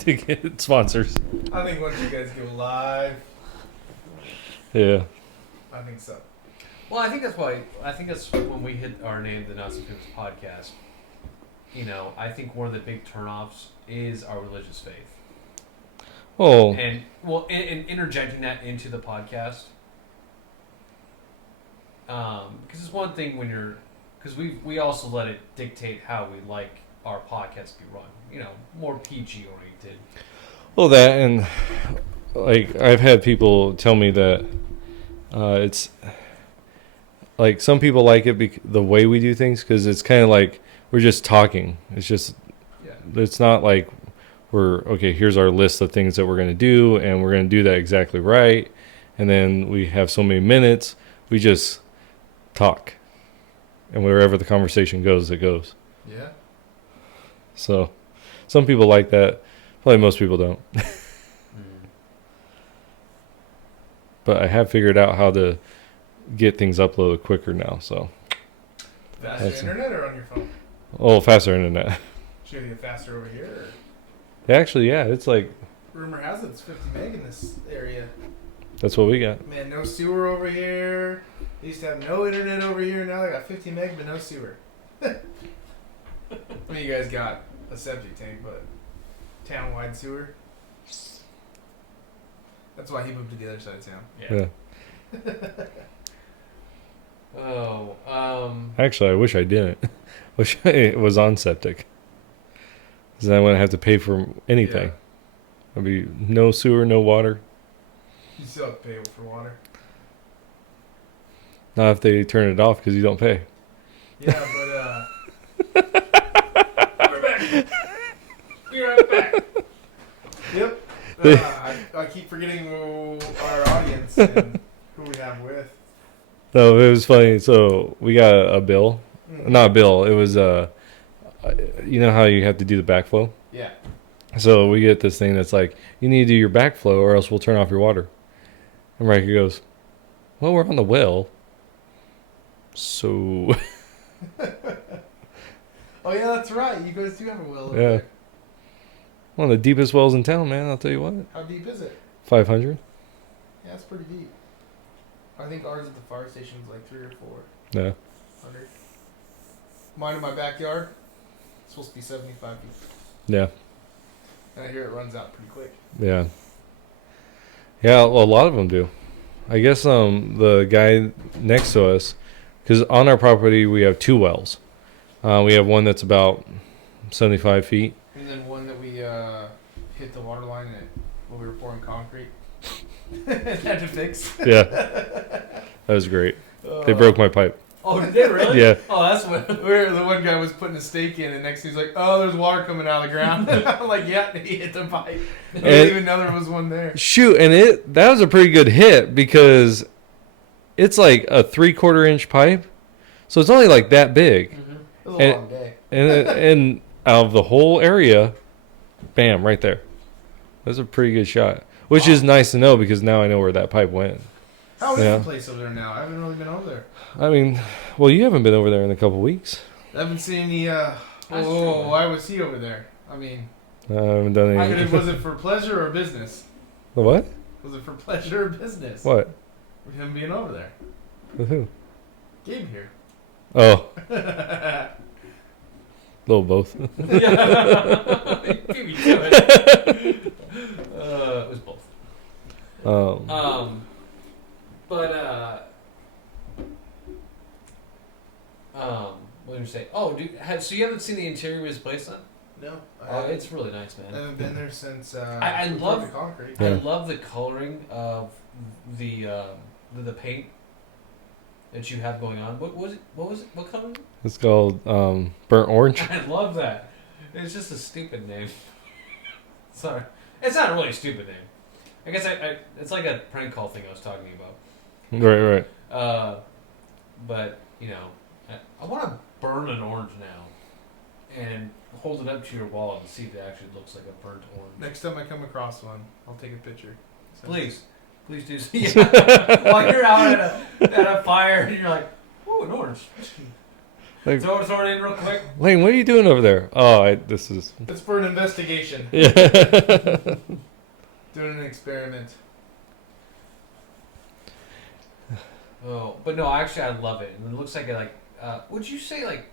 to get sponsors. I think once you guys go live, Yeah. I think so. Well, I think that's when we hit our name, the Not So Famous Podcast. You know, I think one of the big turnoffs is our religious faith. Oh. And interjecting that into the podcast, because it's one thing when you're, because we also let it dictate how we like our podcast to be run. You know, more PG oriented. Well, that and like I've had people tell me that it's like some people like it the way we do things because it's kind of like we're just talking. It's just it's not like we're okay. Here's our list of things that we're going to do, and we're going to do that exactly right. And then we have so many minutes. We just talk, and wherever the conversation goes, it goes. Yeah. So, some people like that. Probably most people don't. But I have figured out how to get things uploaded quicker now. So, Faster internet or on your phone? oh, faster internet. Should we get faster over here? Or? Actually, yeah, it's like Rumor has it it's 50 meg in this area. that's what we got. Man, no sewer over here. They used to have no internet over here. Now they got 50 meg but no sewer. I mean, you guys got a septic tank, but town-wide sewer. That's why he moved to the other side of town. Yeah. Actually, I wish I didn't. Wish I was on septic. Because then I wouldn't have to pay for anything. Yeah. There'd be no sewer, no water. You still have to pay for water. Not if they turn it off because you don't pay. Yeah, but We're back. We're right back. Yep. I keep forgetting our audience and who we have with. No, it was funny. So we got a bill. Mm-hmm. Not a bill. It was, you know how you have to do the backflow? Yeah. So we get this thing that's like, you need to do your backflow or else we'll turn off your water. And Riker goes, well, we're on the well. So... Oh, yeah, that's right. You guys do have a well over Yeah. there. One of the deepest wells in town, man. I'll tell you what. How deep is it? 500. Yeah, it's pretty deep. I think ours at the fire station is like 3 or 400. Yeah. Mine in my backyard, it's supposed to be 75 feet. Yeah. And I hear it runs out pretty quick. Yeah. Yeah, well, a lot of them do. I guess the guy next to us, because on our property we have 2 wells. We have one that's about 75 feet. And then one that we hit the water line when we were pouring concrete. Had to fix. Yeah. That was great. They broke my pipe. Oh, did they really? Yeah. Oh, that's what. Where the one guy was putting a stake in, and next he's like, "Oh, there's water coming out of the ground." I'm like, "Yeah," he hit the pipe. I didn't even know there was one there. Shoot, and that was a pretty good hit because it's like a 3/4 inch pipe, so it's only like that big, Mm-hmm. It was a long day. and out of the whole area, bam, right there. That's a pretty good shot, which is nice to know because now I know where that pipe went. How is Yeah. the place over there now? I haven't really been over there. I mean, well, you haven't been over there in a couple weeks. I haven't seen any. That's true. Why was he over there? I mean, I haven't done any. was it for pleasure or business? The what? Was it for pleasure or business? What? With him being over there. With who? Gabe here. Oh, little both. Yeah. Beat me to it. It was both. What did you say? Oh, dude, so you haven't seen the interior of his place then? No. Oh, it's really nice, I man. haven't been there since. I we love- poured the concrete. Yeah. I love the coloring of the paint that you have going on. What was it? What color? It's called burnt orange. I love that. It's just a stupid name. Sorry, it's not really a stupid name. I guess it's like a prank call thing I was talking about. Right. But you know, I want to burn an orange now and hold it up to your wall and see if it actually looks like a burnt orange. Next time I come across one, I'll take a picture. Please do. Yeah. While you're out at a fire and you're like, "Ooh, an orange." Like, Throw it in real quick. Lane, what are you doing over there? Oh, this is. It's for an investigation. Yeah. Doing an experiment. Oh, but no, actually, I love it. And it looks like would you say like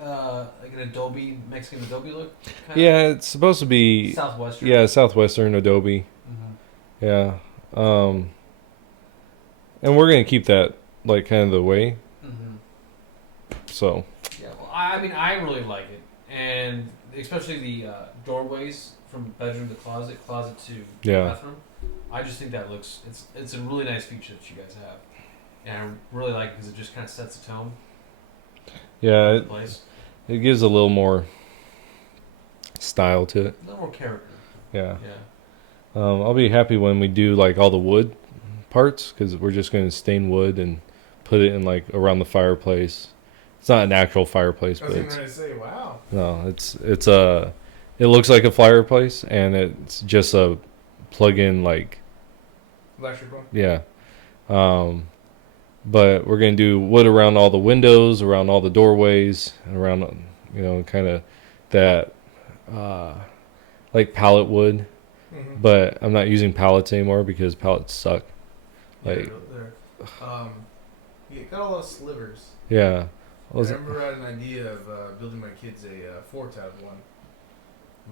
an Adobe Mexican Adobe look? Yeah, it's supposed to be. Southwestern. Yeah, Southwestern Adobe. Mm-hmm. Yeah. And we're gonna keep that like kind of the way. Mm-hmm. So. Yeah, well, I mean, I really like it, and especially the doorways from bedroom to closet, closet to bathroom. I just think that looks it's a really nice feature that you guys have, and I really like it because it just kind of sets the tone. Yeah, Place. It gives a little more style to it. A little more character. Yeah. Yeah. I'll be happy when we do like all the wood parts because we're just going to stain wood and put it in like around the fireplace. It's not an actual fireplace, I was but even going to say, wow. no, it looks like a fireplace and it's just a plug-in like Electrical. yeah. But we're going to do wood around all the windows, around all the doorways, around kind of that like pallet wood. Mm-hmm. But I'm not using pallets anymore because pallets suck. Like, you got all those slivers. yeah. I remember I had an idea of building my kids a four-tab one.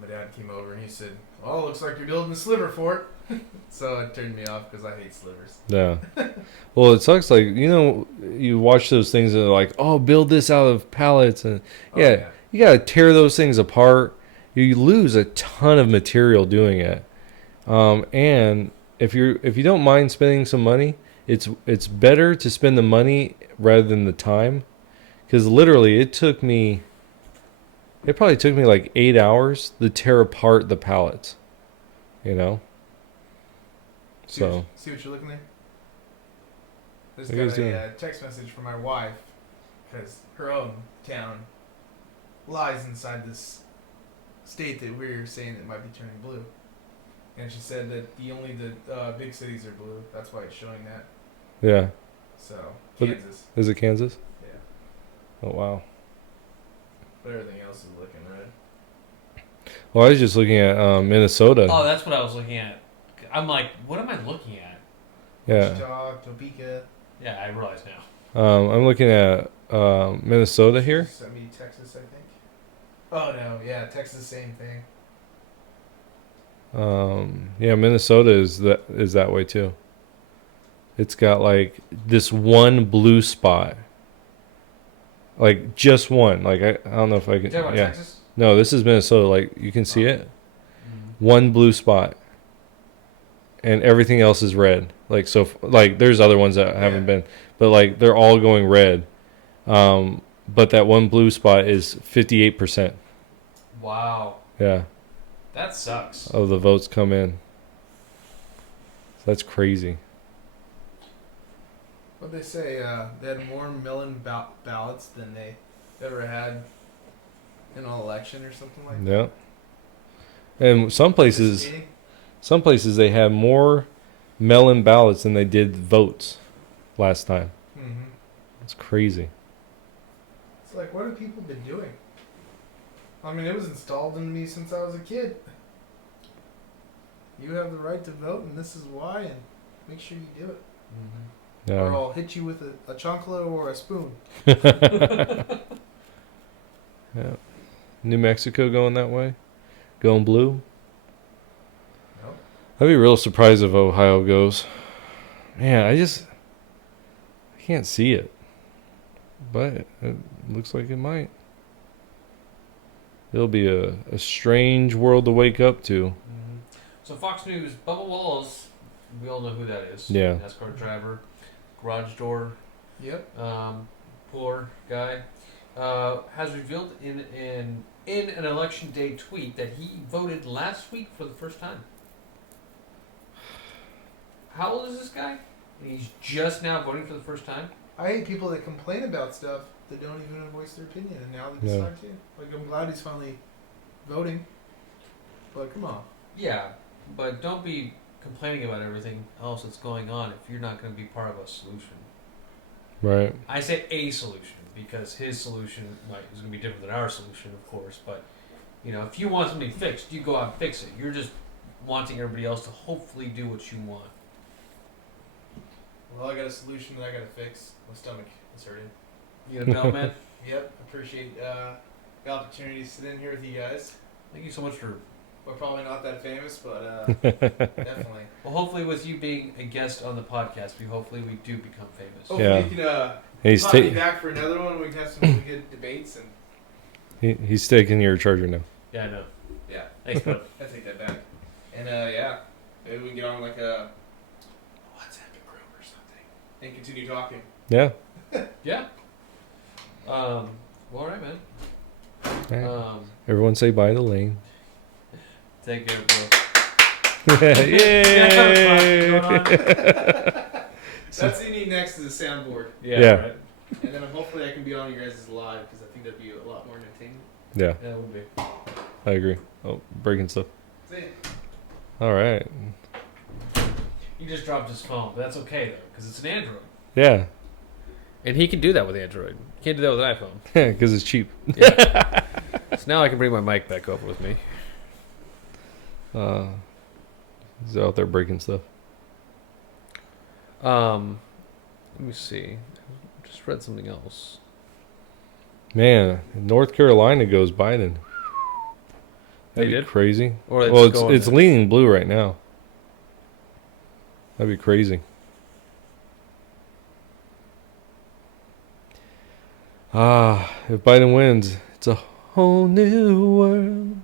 My dad came over and he said, "Oh, looks like you're building a sliver fort." So it turned me off because I hate slivers. Yeah. Well, it sucks. Like, you watch those things and they're like, oh, build this out of pallets. And yeah, you got to tear those things apart. You lose a ton of material doing it. And if you don't mind spending some money, it's better to spend the money rather than the time. Because literally, it probably took me like 8 hours to tear apart the pallets. See So. See what you're looking at? Just What are you got guys doing? a text message from my wife because her own town lies inside this state that we're saying that might be turning blue. And she said that only the big cities are blue. That's why it's showing that. Yeah. So, But Kansas. Is it Kansas? Yeah. Oh, wow. But everything else is looking red. Well, I was just looking at Minnesota. Oh, that's what I was looking at. I'm like, what am I looking at? Yeah. Wichita, Topeka. Yeah, I realize now. I'm looking at Minnesota here. Sent me Texas, I think. Oh, no. Yeah, Texas, same thing. Yeah, Minnesota is that way too. It's got like this one blue spot. Like just one. Like I don't know if I can. You talking about Yeah. Texas? No, this is Minnesota. Like you can see it. Mm-hmm. One blue spot. And everything else is red. Like so like there's other ones that haven't been, but like they're all going red. But that one blue spot is 58%. Wow. Yeah. That sucks. Of the votes come in. So that's crazy. What they say, they had more mail-in ballots than they ever had in an election or something like that. Yeah. And some places they had more mail-in ballots than they did votes last time. Mm-hmm. It's crazy. It's like, what have people been doing? I mean, it was installed in me since I was a kid. You have the right to vote, and this is why, and make sure you do it. Mm-hmm. Or Yeah. I'll hit you with a chancla or a spoon. Yeah. New Mexico going that way? Going blue? No. I'd be real surprised if Ohio goes. Man, I can't see it. But it looks like it might. It'll be a strange world to wake up to. Mm-hmm. So Fox News, Bubba Wallace, we all know who that is. Yeah. NASCAR driver, garage door, Yep. poor guy, has revealed in an election day tweet that he voted last week for the first time. How old is this guy? And he's just now voting for the first time? I hate people that complain about stuff that don't even voice their opinion, and now they decide to. Like, I'm glad he's finally voting, but come on. Yeah, but don't be complaining about everything else that's going on if you're not going to be part of a solution. Right. I say a solution. because his solution is going to be different than our solution, of course. But if you want something fixed, you go out and fix it. You're just wanting everybody else to hopefully do what you want. Well, I got a solution that I got to fix. My stomach is hurting. You got a bell, man? Yep. Appreciate the opportunity to sit in here with you guys. Thank you so much for. We're probably not that famous, but definitely. Well, hopefully, with you being a guest on the podcast, we do become famous. Hopefully, you can He's invite me back for another one. We can have some really good debates. And he's taking your charger now. Yeah, I know. yeah, Thanks, bud. I take that back. And yeah, maybe we can get on like a WhatsApp group or something and continue talking. Yeah. Yeah. Well, all right, man. All right. Everyone say bye to Lane. Take care, bro. Yay! That's what you need next is a soundboard. Yeah. Right? And then hopefully I can be on you guys' live because I think that'd be a lot more entertaining. Yeah, Yeah, it would be. I agree. Oh, breaking stuff. That's it. All right. He just dropped his phone, but that's okay though, because it's an Android. Yeah. And he can do that with Android. He can't do that with an iPhone. Yeah, because it's cheap. Yeah. So now I can bring my mic back over with me. He's out there breaking stuff. Let me see. I just read something else. Man, North Carolina goes Biden. They That'd be did? crazy. Or they Well, just go on it's there. leaning blue right now. That'd be crazy. If Biden wins, it's a whole new world.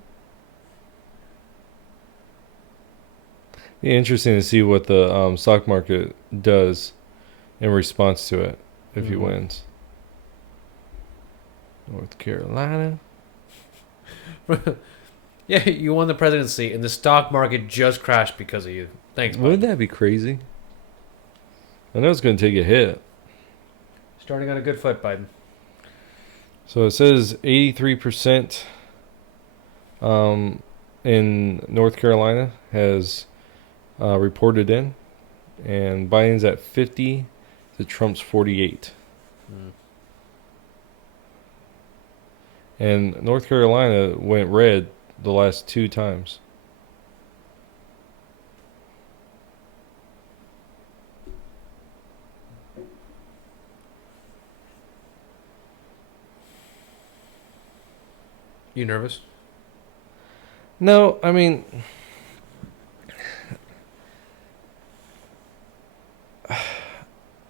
Be interesting to see what the stock market does in response to it if he Mhm. wins. North Carolina. Yeah, you won the presidency, and the stock market just crashed because of you. Thanks, bud. Wouldn't that be crazy? I know it's going to take a hit. Starting on a good foot, Biden. So it says 83% in North Carolina has reported in, and Biden's at 50 to Trump's 48. And North Carolina went red the last 2 times. You nervous? No, I mean,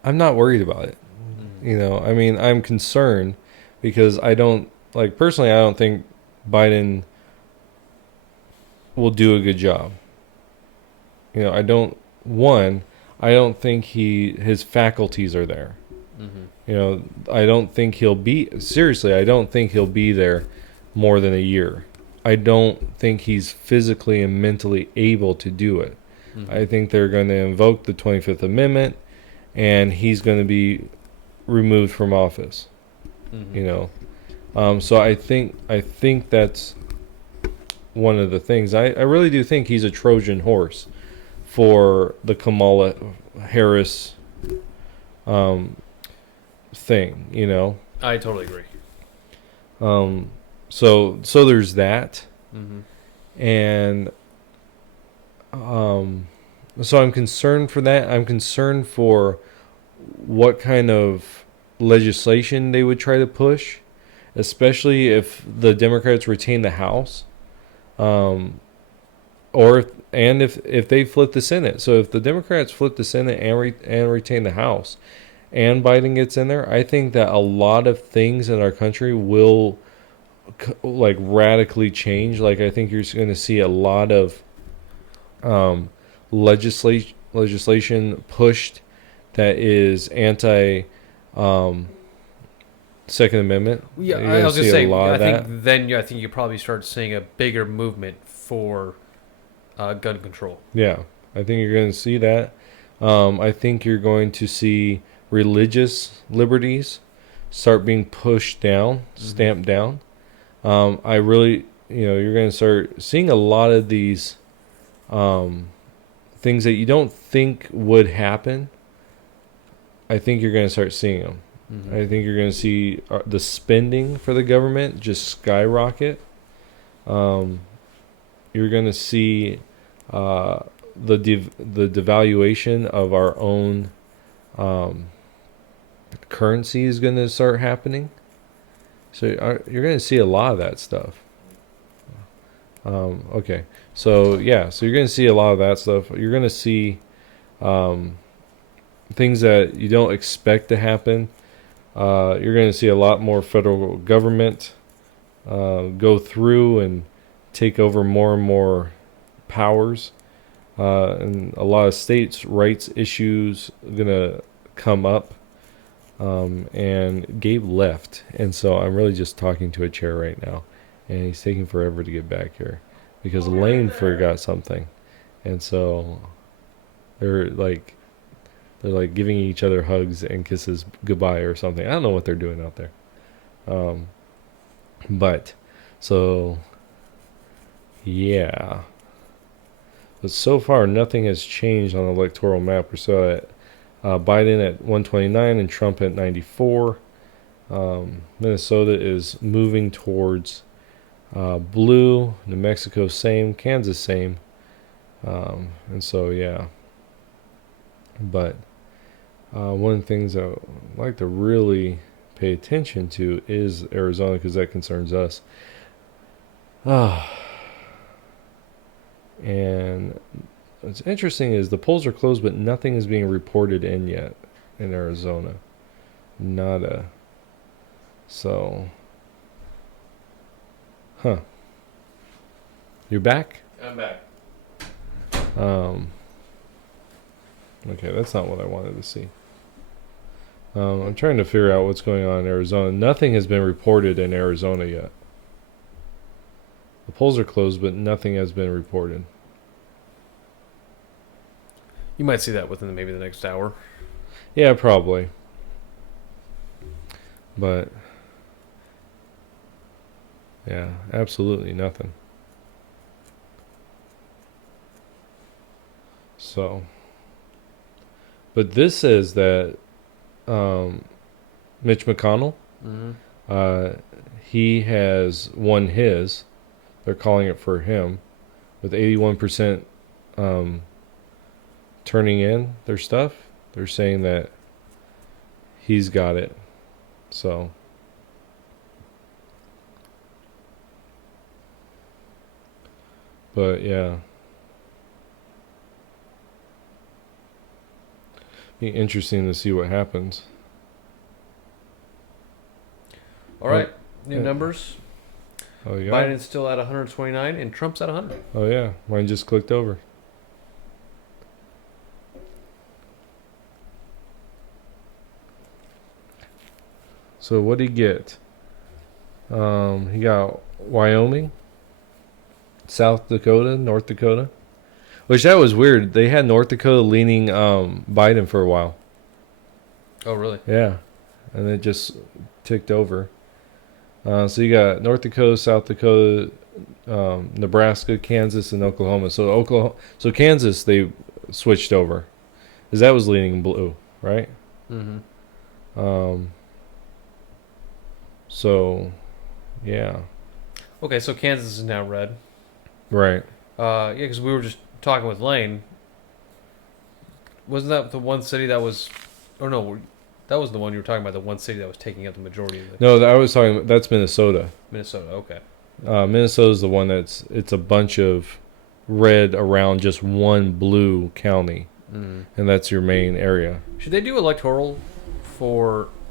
I'm not worried about it. You know, I mean, I'm concerned because I don't, like, personally, I don't think Biden will do a good job. You know, I don't think his faculties are there. Mm-hmm. You know, I don't think he'll be there more than a year. I don't think he's physically and mentally able to do it. Mm-hmm. I think they're going to invoke the 25th Amendment, and he's going to be removed from office. Mm-hmm. You know, so I think that's one of the things. I really do think he's a Trojan horse for the Kamala Harris thing. You know, I totally agree. So there's that. Mm-hmm. And so I'm concerned for that. I'm concerned for what kind of legislation they would try to push, especially if the Democrats retain the House, or if they flip the Senate. So if the Democrats flip the Senate and retain the House, and Biden gets in there, I think that a lot of things in our country will like radically change. Like, I think you're going to see a lot of legislation pushed that is anti Second Amendment. Yeah, You're I gonna was gonna see say. a lot I of think that. I think you probably start seeing a bigger movement for gun control. Yeah, I think you're going to see that. I think you're going to see religious liberties start being pushed down, stamped down. I really, you're going to start seeing a lot of these things that you don't think would happen. I think you're going to start seeing them. Mm-hmm. I think you're going to see the spending for the government just skyrocket. You're going to see the devaluation of our own currency is going to start happening. So you're going to see a lot of that stuff. Okay. So you're going to see a lot of that stuff. You're going to see things that you don't expect to happen. You're going to see a lot more federal government go through and take over more and more powers. And a lot of states' rights issues going to come up. And Gabe left. And so I'm really just talking to a chair right now. And he's taking forever to get back here. Because Lane forgot something. And so they're like giving each other hugs and kisses goodbye or something. I don't know what they're doing out there. But so yeah. But so far nothing has changed on the electoral map. We're still at Biden at 129 and Trump at 94. Minnesota is moving towards blue. New Mexico same. Kansas same. And so yeah. But one of the things I would like to really pay attention to is Arizona, because that concerns us. And what's interesting is the polls are closed, but nothing is being reported in yet in Arizona. Nada. So, you're back? I'm back. Okay, that's not what I wanted to see. I'm trying to figure out what's going on in Arizona. Nothing has been reported in Arizona yet. The polls are closed, but nothing has been reported. You might see that within maybe the next hour. Yeah, probably. But yeah, absolutely nothing. So, but this says that Mitch McConnell, he has won his. They're calling it for him, with 81% turning in their stuff. They're saying that he's got it. So, but yeah. Be interesting to see what happens. All right, new numbers. Oh yeah. Biden's still at 129 and Trump's at 100. Oh yeah, mine just clicked over. So what did he get? He got Wyoming, South Dakota, North Dakota. Which that was weird. They had North Dakota leaning Biden for a while. Oh, really? Yeah. And it just ticked over. So you got North Dakota, South Dakota, Nebraska, Kansas, and Oklahoma. So Kansas, they switched over. Because that was leaning blue, right? Mm-hmm. So, yeah. Okay, so Kansas is now red. Right. Yeah, because we were just talking with Lane. Wasn't that the one city that was... Oh, no, that was the one you were talking about, the one city that was taking up the majority of the... No, I was talking... That's Minnesota. Minnesota, okay. Minnesota's the one it's a bunch of red around just one blue county. Mm. And that's your main area. Should they do electoral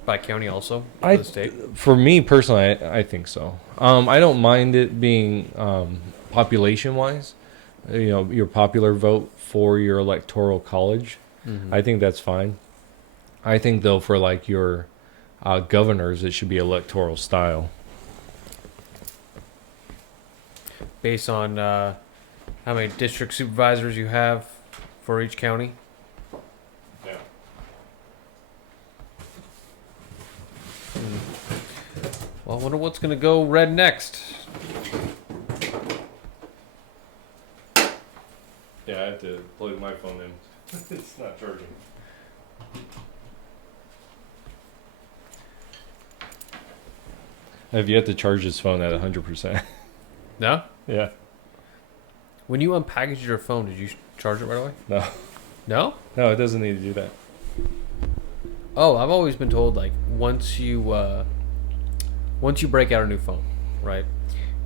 by county also for the state? For me personally, I think so. I don't mind it being population-wise. You know, your popular vote for your electoral college. Mm-hmm. I think that's fine. I think, though, for like your governors, it should be electoral style. Based on how many district supervisors you have for each county? Yeah. Well, I wonder what's going to go red next. Yeah, I have to plug my phone in. It's not charging. I've yet to charge his phone at 100%. No? Yeah. When you unpackaged your phone, did you charge it right away? No. No? No, it doesn't need to do that. Oh, I've always been told, like, once you break out a new phone, right?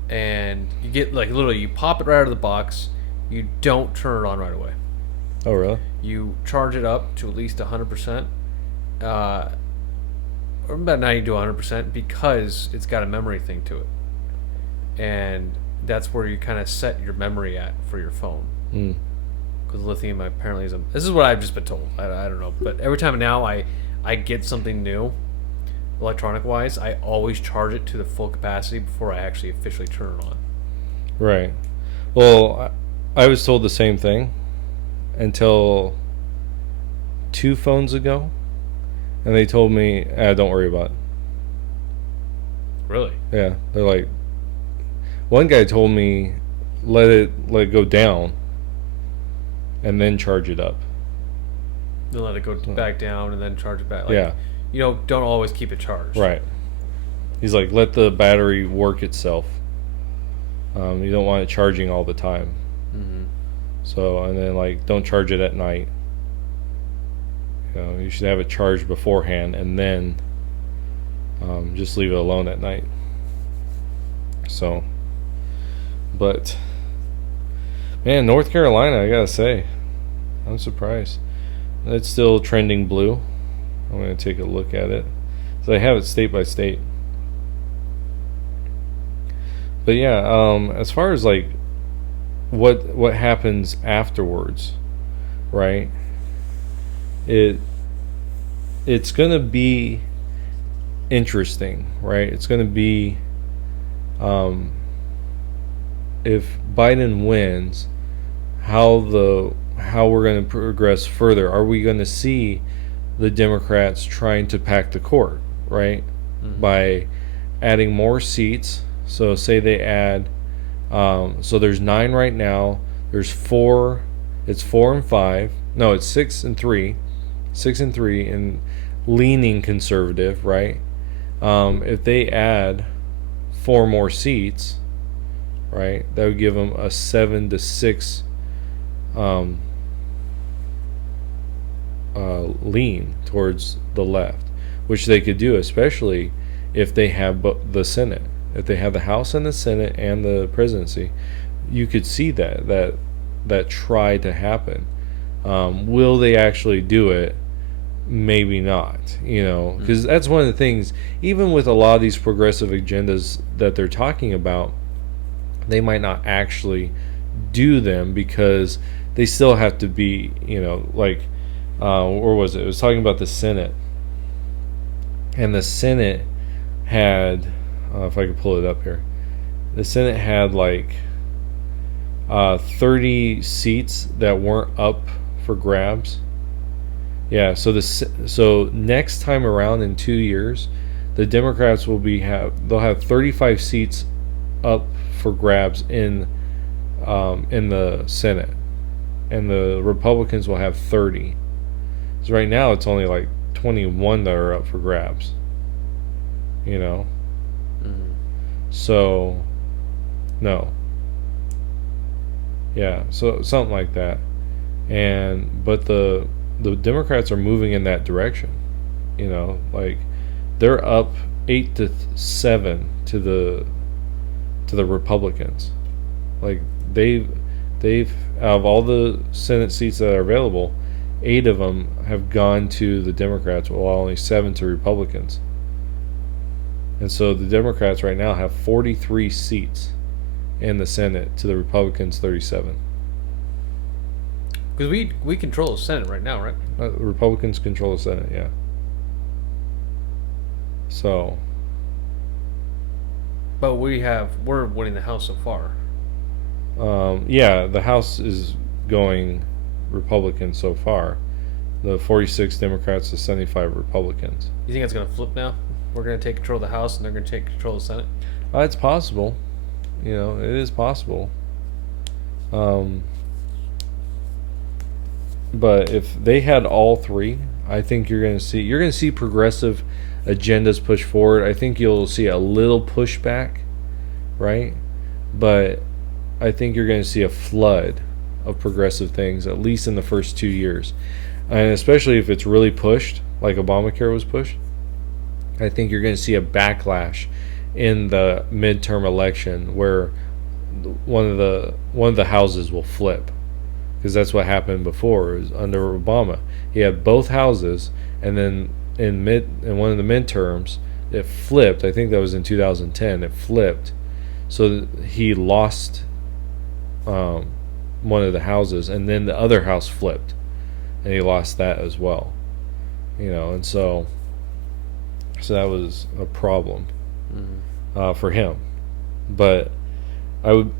And you get, like, literally, you pop it right out of the box, you don't turn it on right away. Oh, really? You charge it up to at least 100%, or about 90 to 100%, because it's got a memory thing to it. And that's where you kind of set your memory at for your phone. Mm. Because lithium apparently is this is what I've just been told. I don't know. But every time now I get something new, electronic-wise, I always charge it to the full capacity before I actually officially turn it on. Right. Well, I was told the same thing until 2 phones ago. And they told me, don't worry about it. Really? Yeah. They're like, one guy told me, let it go down and then charge it up. Then let it go back down and then charge it back. Like, Yeah. You know, don't always keep it charged. Right. He's like, let the battery work itself. You don't want it charging all the time. Mm-hmm. So, and then, like, don't charge it at night. You know, you should have it charged beforehand and then just leave it alone at night. So, but, man, North Carolina, I gotta say, I'm surprised. It's still trending blue. I'm gonna take a look at it. So I have it state by state. But yeah, as far as like what happens afterwards, right? It's gonna be interesting, right? It's gonna be if Biden wins, how we're going to progress further. Are we going to see the Democrats trying to pack the court, right? Mm-hmm. By adding more seats. So say they add, so there's 9 right now. There's 4. It's 4 and 5. No, it's 6 and 3. 6 and 3 and leaning conservative, right? If they add 4 more seats, right, that would give them a 7 to 6 lean towards the left, which they could do, especially if they have the Senate. If they have the House and the Senate and the presidency, you could see that try to happen. Will they actually do it? Maybe not, you know, because that's one of the things, even with a lot of these progressive agendas that they're talking about, they might not actually do them because they still have to be, you know, like, where was it? It was talking about the Senate. And the Senate had, if I could pull it up here, the Senate had like 30 seats that weren't up for grabs. Yeah, so next time around in 2 years, the Democrats will they'll have 35 seats up for grabs in the Senate, and the Republicans will have 30. So right now it's only like 21 that are up for grabs. You know. Mm-hmm. So no. Yeah, so something like that. But the Democrats are moving in that direction. You know, like they're up 8-7 to the Republicans. Like they've out of all the Senate seats that are available, 8 of them have gone to the Democrats, while only 7 to Republicans. And so the Democrats right now have 43 seats in the Senate to the Republicans 37. Because we control the Senate right now, right? The Republicans control the Senate, yeah. So. But we're winning the House so far. Yeah, the House is going Republican so far. The 46 Democrats to 75 Republicans. You think it's going to flip now? We're going to take control of the House and they're going to take control of the Senate? It's possible. You know, it is possible. But if they had all 3, I think you're going to see progressive agendas pushed forward. I think you'll see a little pushback, right? But I think you're going to see a flood of progressive things, at least in the first 2 years. And especially if it's really pushed, like Obamacare was pushed, I think you're going to see a backlash in the midterm election where one of the houses will flip, because that's what happened before. It was under Obama. He had both houses, and then in one of the midterms it flipped. I think that was in 2010. It flipped, so he lost one of the houses, and then the other house flipped, and he lost that as well. And so that was a problem for him. But I would,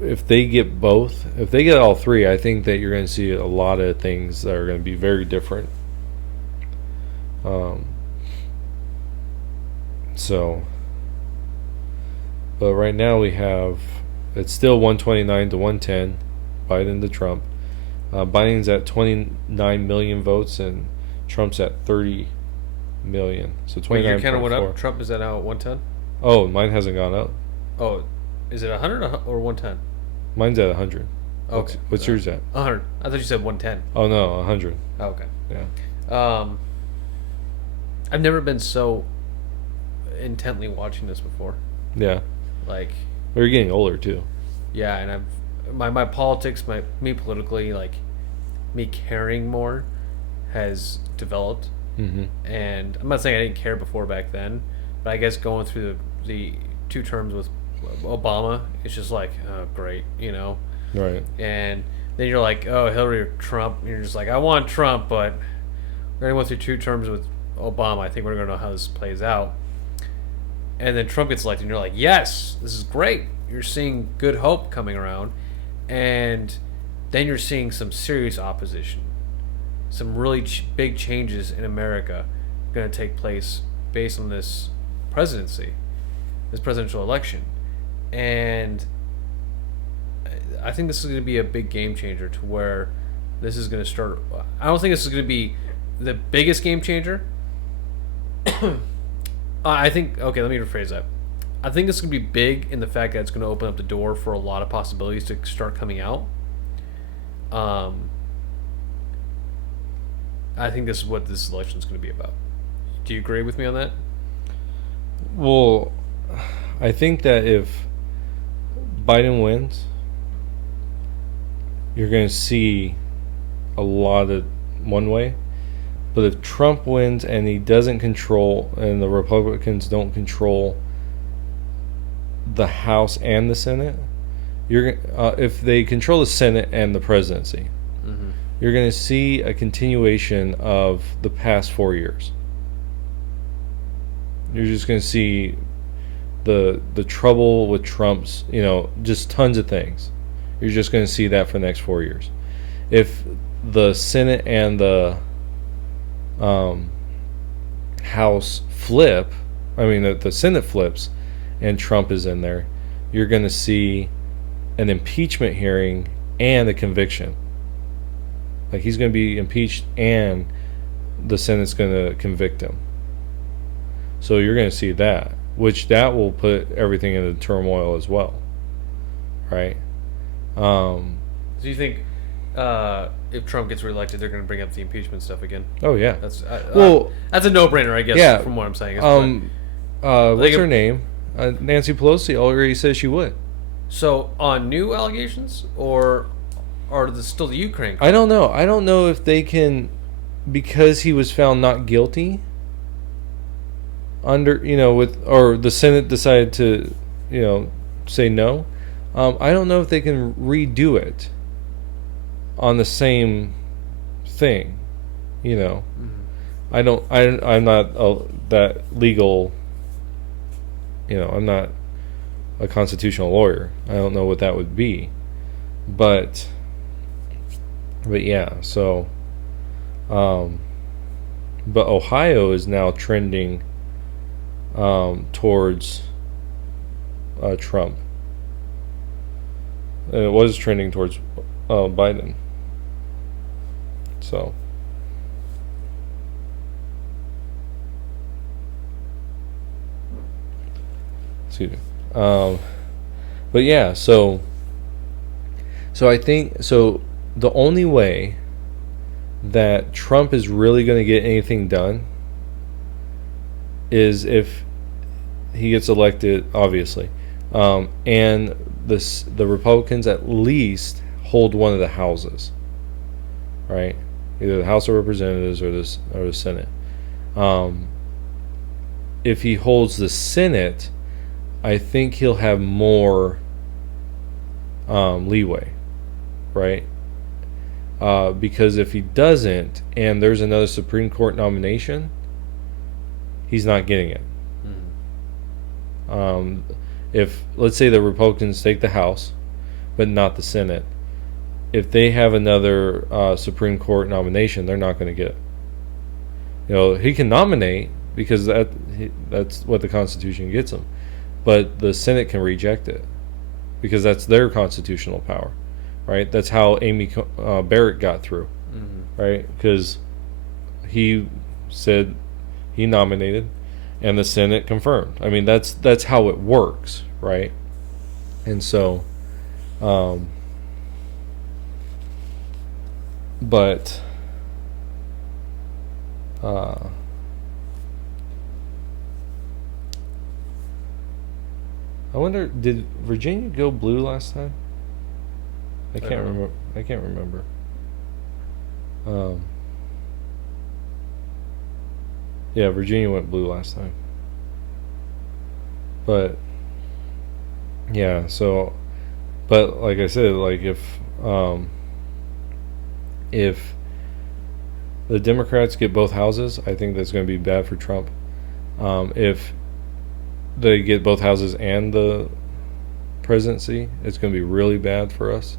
if they get both, if they get all three, I think that you're going to see a lot of things that are going to be very different. But right now it's still 129 to 110, Biden to Trump. Biden's at 29 million votes and Trump's at 30 million. So 29. Your count went up. Trump is at now at 110. Oh, mine hasn't gone up. Oh, is it 100 or 110? Mine's at 100. Okay. What's yours at? 100. I thought you said 110. Oh no, 100. Oh, okay. Yeah. I've never been so intently watching this before. Yeah. Like, Well, you're getting older too. yeah, and my politics, me politically, like, me caring more has developed. Mm-hmm. And I'm not saying I didn't care before back then, but I guess going through the 2 terms with Obama, it's just like, oh, great, Right. And then you're like, oh, Hillary or Trump, and you're just like, I want Trump, but we're going to go through 2 terms with Obama. I think we're going to know how this plays out. And then Trump gets elected, and you're like, yes, this is great. You're seeing good hope coming around. And then you're seeing some serious opposition. Some really big changes in America going to take place based on this presidency, this presidential election. And I think this is going to be a big game changer, to where this is going to start. I don't think this is going to be the biggest game changer. I think, okay, let me rephrase that. I think this is going to be big in the fact that it's going to open up the door for a lot of possibilities to start coming out. I think this is what this election is going to be about. Do you agree with me on that? Well, I think that if Biden wins, you're going to see a lot of one way. But if Trump wins and he doesn't control, and the Republicans don't control the House and the Senate, if they control the Senate and the presidency, you're going to see a continuation of the past 4 years. You're just going to see the trouble with Trump's, just tons of things. You're just going to see that for the next 4 years. If the Senate and the House flip, the Senate flips and Trump is in there, you're going to see an impeachment hearing and a conviction. Like, he's going to be impeached and the Senate's going to convict him. So you're going to see that, which that will put everything into turmoil as well, right? So you think if Trump gets reelected, they're going to bring up the impeachment stuff again? Oh yeah, that's that's a no-brainer, I guess. Yeah, from what I'm saying. What's her name? Nancy Pelosi already said she would. So on new allegations, or are this still the Ukraine? I don't know. I don't know if they can, because he was found not guilty. Or the Senate decided to, say no. I don't know if they can redo it on the same thing, I'm not that legal, I'm not a constitutional lawyer. I don't know what that would be, but yeah, so but Ohio is now trending towards Trump. And it was trending towards Biden. So Excuse me. But yeah, so I think so. The only way that Trump is really going to get anything done is if he gets elected, obviously, and the Republicans at least hold one of the houses, right? Either the House of Representatives or the Senate. If he holds the Senate, I think he'll have more leeway, right? Because if he doesn't, and there's another Supreme Court nomination, he's not getting it. If, let's say, the Republicans take the House, but not the Senate, if they have another Supreme Court nomination, they're not going to get it. You know, he can nominate because that's what the Constitution gets him, but the Senate can reject it because that's their constitutional power, right? That's how Amy Barrett got through, right? Because he said he nominated, and the Senate confirmed. I mean, that's how it works, right? And so, but I wonder, did Virginia go blue last time? I can't remember. I can't remember. Yeah, Virginia went blue last time. But yeah, so, but like I said, like if the Democrats get both houses, I think that's going to be bad for Trump. If they get both houses and the presidency, it's going to be really bad for us.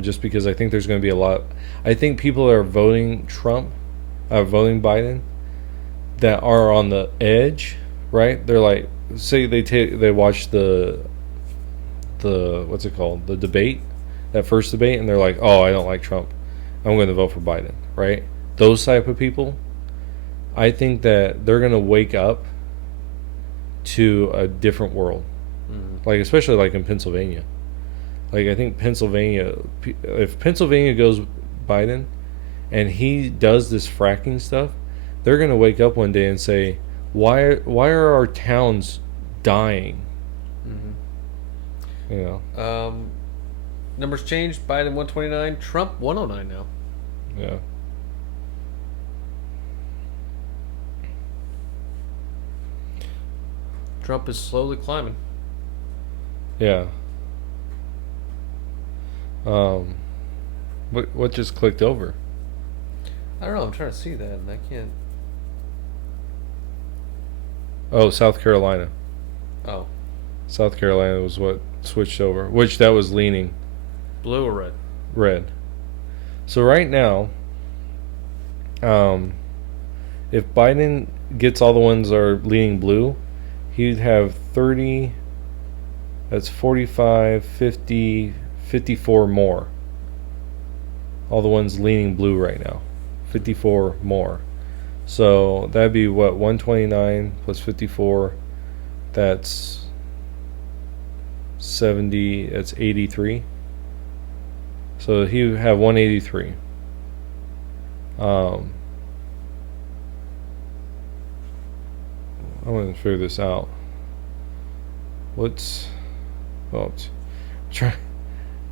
Just because I think there's going to be a lot. I think people are voting voting Biden, that are on the edge, right? They're like, say they watch the what's it called, the debate, that first debate, and they're like, oh, I don't like Trump, I'm going to vote for Biden, right? Those type of people, I think that they're going to wake up to a different world, like especially like in Pennsylvania. Like I think Pennsylvania, if Pennsylvania goes Biden, and he does this fracking stuff, they're going to wake up one day and say, why are our towns dying? You know. Numbers changed. Biden 129, Trump 109 now. Yeah. Trump is slowly climbing. Yeah. What just clicked over? I don't know. I'm trying to see that, and I can't. Oh, South Carolina. Oh, South Carolina was what switched over, which that was leaning blue or red? red. So right now, if Biden gets all the ones that are leaning blue, he'd have 30, that's 45, 50, 54 more. All the ones leaning blue right now. 54 more. So that'd be what, 129 plus 54, that's 70, that's 83. So he would have 183. I'm going to figure this out.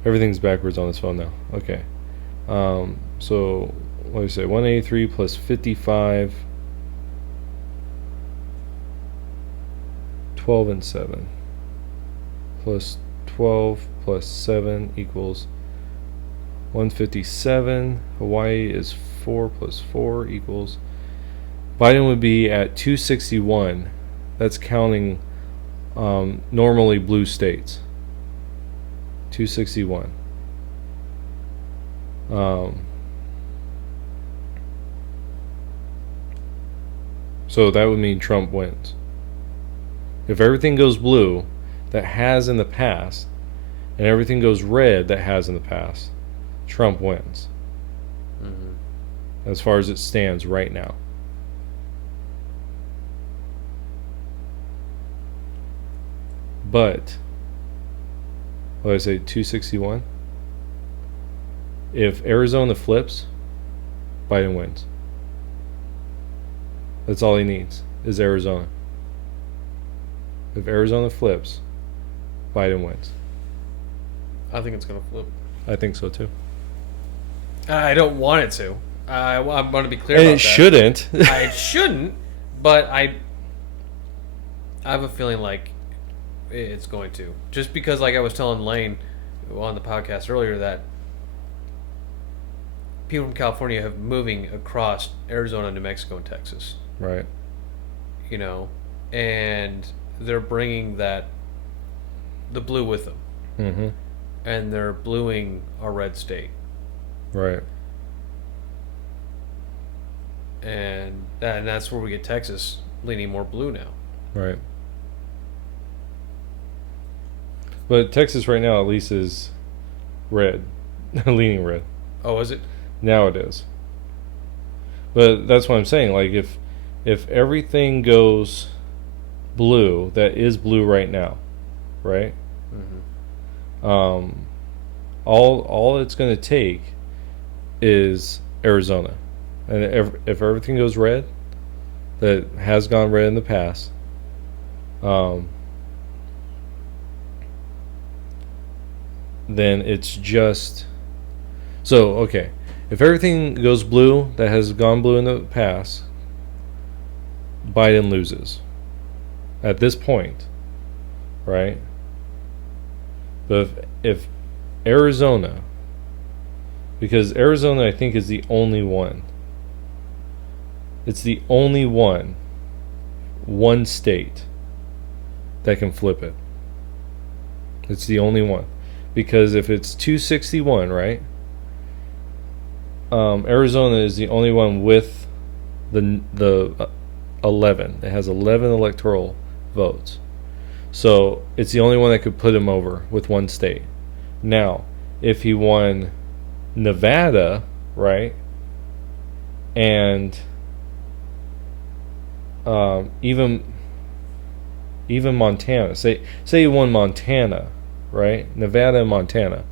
Everything's backwards on this phone now. Okay. So what do you say? 183 plus 55, 12 and 7, plus 12 plus 7 equals 157. Hawaii is 4 plus 4 equals. Biden would be at 261. That's counting normally blue states. 261. So that would mean Trump wins. If everything goes blue, that has in the past, and everything goes red, that has in the past, Trump wins. As far as it stands right now. But what did I say? 261. If Arizona flips, Biden wins. That's all he needs is Arizona. If Arizona flips, Biden wins. I think it's gonna flip. I think so too. I don't want it to. I'm going to be clear And about it that. shouldn't. I shouldn't, but I have a feeling like it's going to. Just because, like I was telling Lane on the podcast earlier, that people from California have moving across Arizona, New Mexico, and Texas. Right. You know, and they're bringing the blue with them, Mm-hmm. and they're bluing our red state. Right. And that's where we get Texas leaning more blue now. Right. But Texas right now at least is red, leaning red. Oh, is it? Now it is. But that's what I'm saying. Like if everything goes blue, that is blue right now, right? Mm-hmm. All it's going to take is Arizona, and if everything goes red, that has gone red in the past, then it's just so okay. If everything goes blue that has gone blue in the past, Biden loses at this point, right? But if Arizona, because Arizona I think is the only one, it's the only one state that can flip it. It's the only one. Because if it's 261, right? Arizona is the only one with the 11. It has 11 electoral votes. So it's the only one that could put him over with one state. Now, if he won Nevada, right? And even Montana. Say he won Montana, right? Nevada and Montana.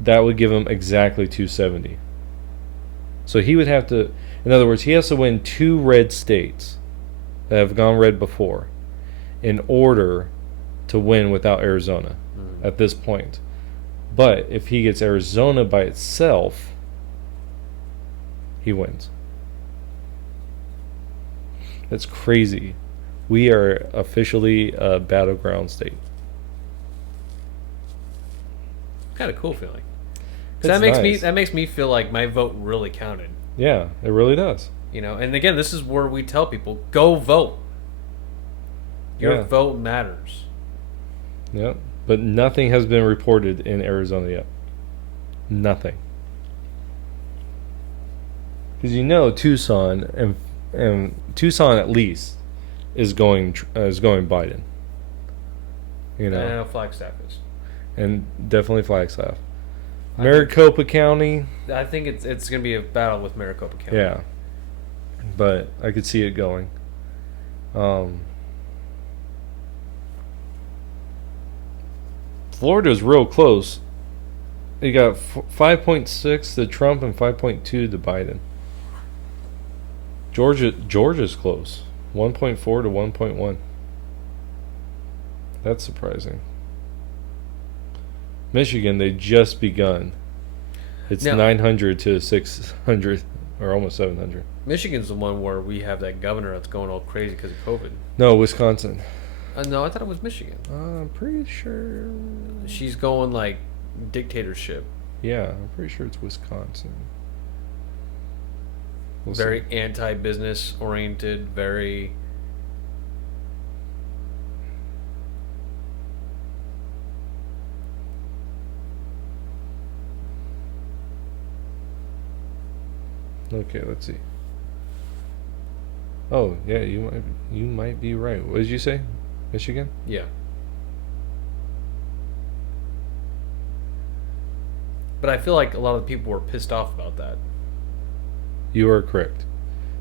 That would give him exactly 270. So he would have to, in other words, he has to win 2 red states that have gone red before in order to win without Arizona at this point. But if he gets Arizona by itself, he wins. That's crazy. We are officially a battleground state. Kind of cool feeling. It's That nice. makes me feel like my vote really counted. Yeah, it really does. You know, and again, this is where we tell people, go vote. Your Yeah. vote matters. Yep. But nothing has been reported in Arizona yet. Nothing. Because Tucson and Tucson at least is going Biden. You know, I know Flagstaff is. and definitely Flagstaff. Maricopa County, I think it's going to be a battle with Maricopa County. yeah, but I could see it going. Florida's real close. You got 5.6 to Trump and 5.2 to Biden. Georgia's close, 1.4 to 1.1. That's surprising. Michigan, they just begun. It's Now- 900 to 600, or almost 700. Michigan's the one where we have that governor that's going all crazy because of COVID. No, Wisconsin. No, I thought it was Michigan. I'm pretty sure. She's going like dictatorship. Yeah, I'm pretty sure it's Wisconsin. We'll Very see. anti-business oriented, very... Okay, let's see. Oh, yeah, you might be right. What did you say? Michigan? Yeah. But I feel like a lot of people were pissed off about that. You are correct.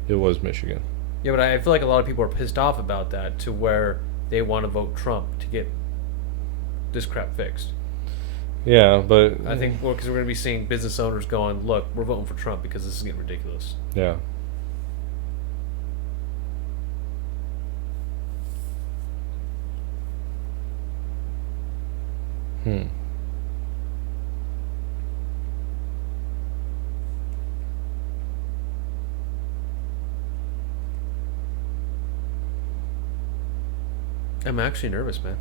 It was Michigan. Yeah, but I feel like a lot of people are pissed off about that to where they want to vote Trump to get this crap fixed. Yeah, but I think because we're going to be seeing business owners going, look, we're voting for Trump because this is getting ridiculous. yeah. I'm actually nervous, man.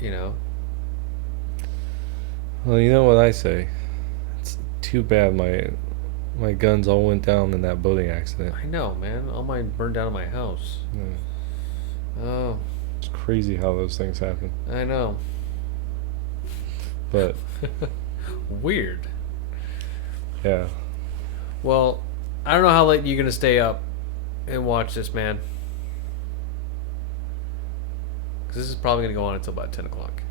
You know? Well, you know what I say. It's too bad my guns all went down in that boating accident. I know, man. All mine burned down in my house. Yeah. Oh, It's crazy how those things happen. I know. But Weird. yeah, Well, I don't know how late you're going to stay up and watch this, man. Because this is probably going to go on until about 10 o'clock.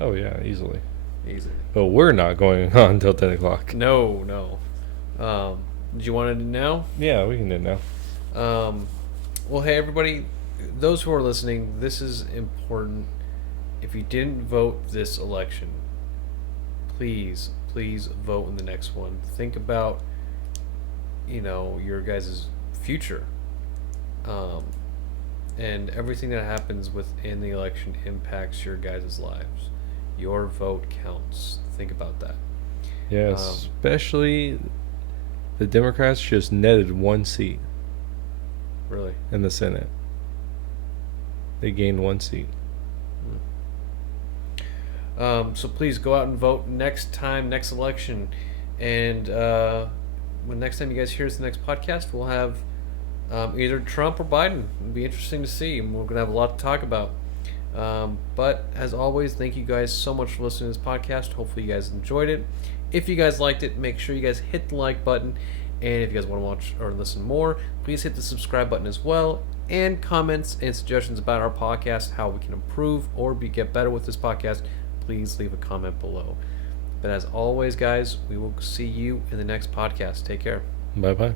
oh yeah, easily. Easily. But we're not going on until 10 o'clock. No. Do you want to do now? Yeah, we can do it now. Well, hey, everybody. Those who are listening, this is important. If you didn't vote this election, please vote in the next one. Think about, your guys' future. And everything that happens within the election impacts your guys' lives. Your vote counts. Think about that. Yeah, especially the Democrats just netted one seat Really. in the Senate. They gained one seat. So please go out and vote next election. And when next time you guys hear us, the next podcast, we'll have either Trump or Biden. It'll be interesting to see. And we're going to have a lot to talk about. But as always, thank you guys so much for listening to this podcast. Hopefully you guys enjoyed it. If you guys liked it, make sure you guys hit the like button. And if you guys want to watch or listen more, please hit the subscribe button as well. And comments and suggestions about our podcast, how we can improve or get better with this podcast, please leave a comment below. But as always, guys, we will see you in the next podcast. Take care. Bye-bye.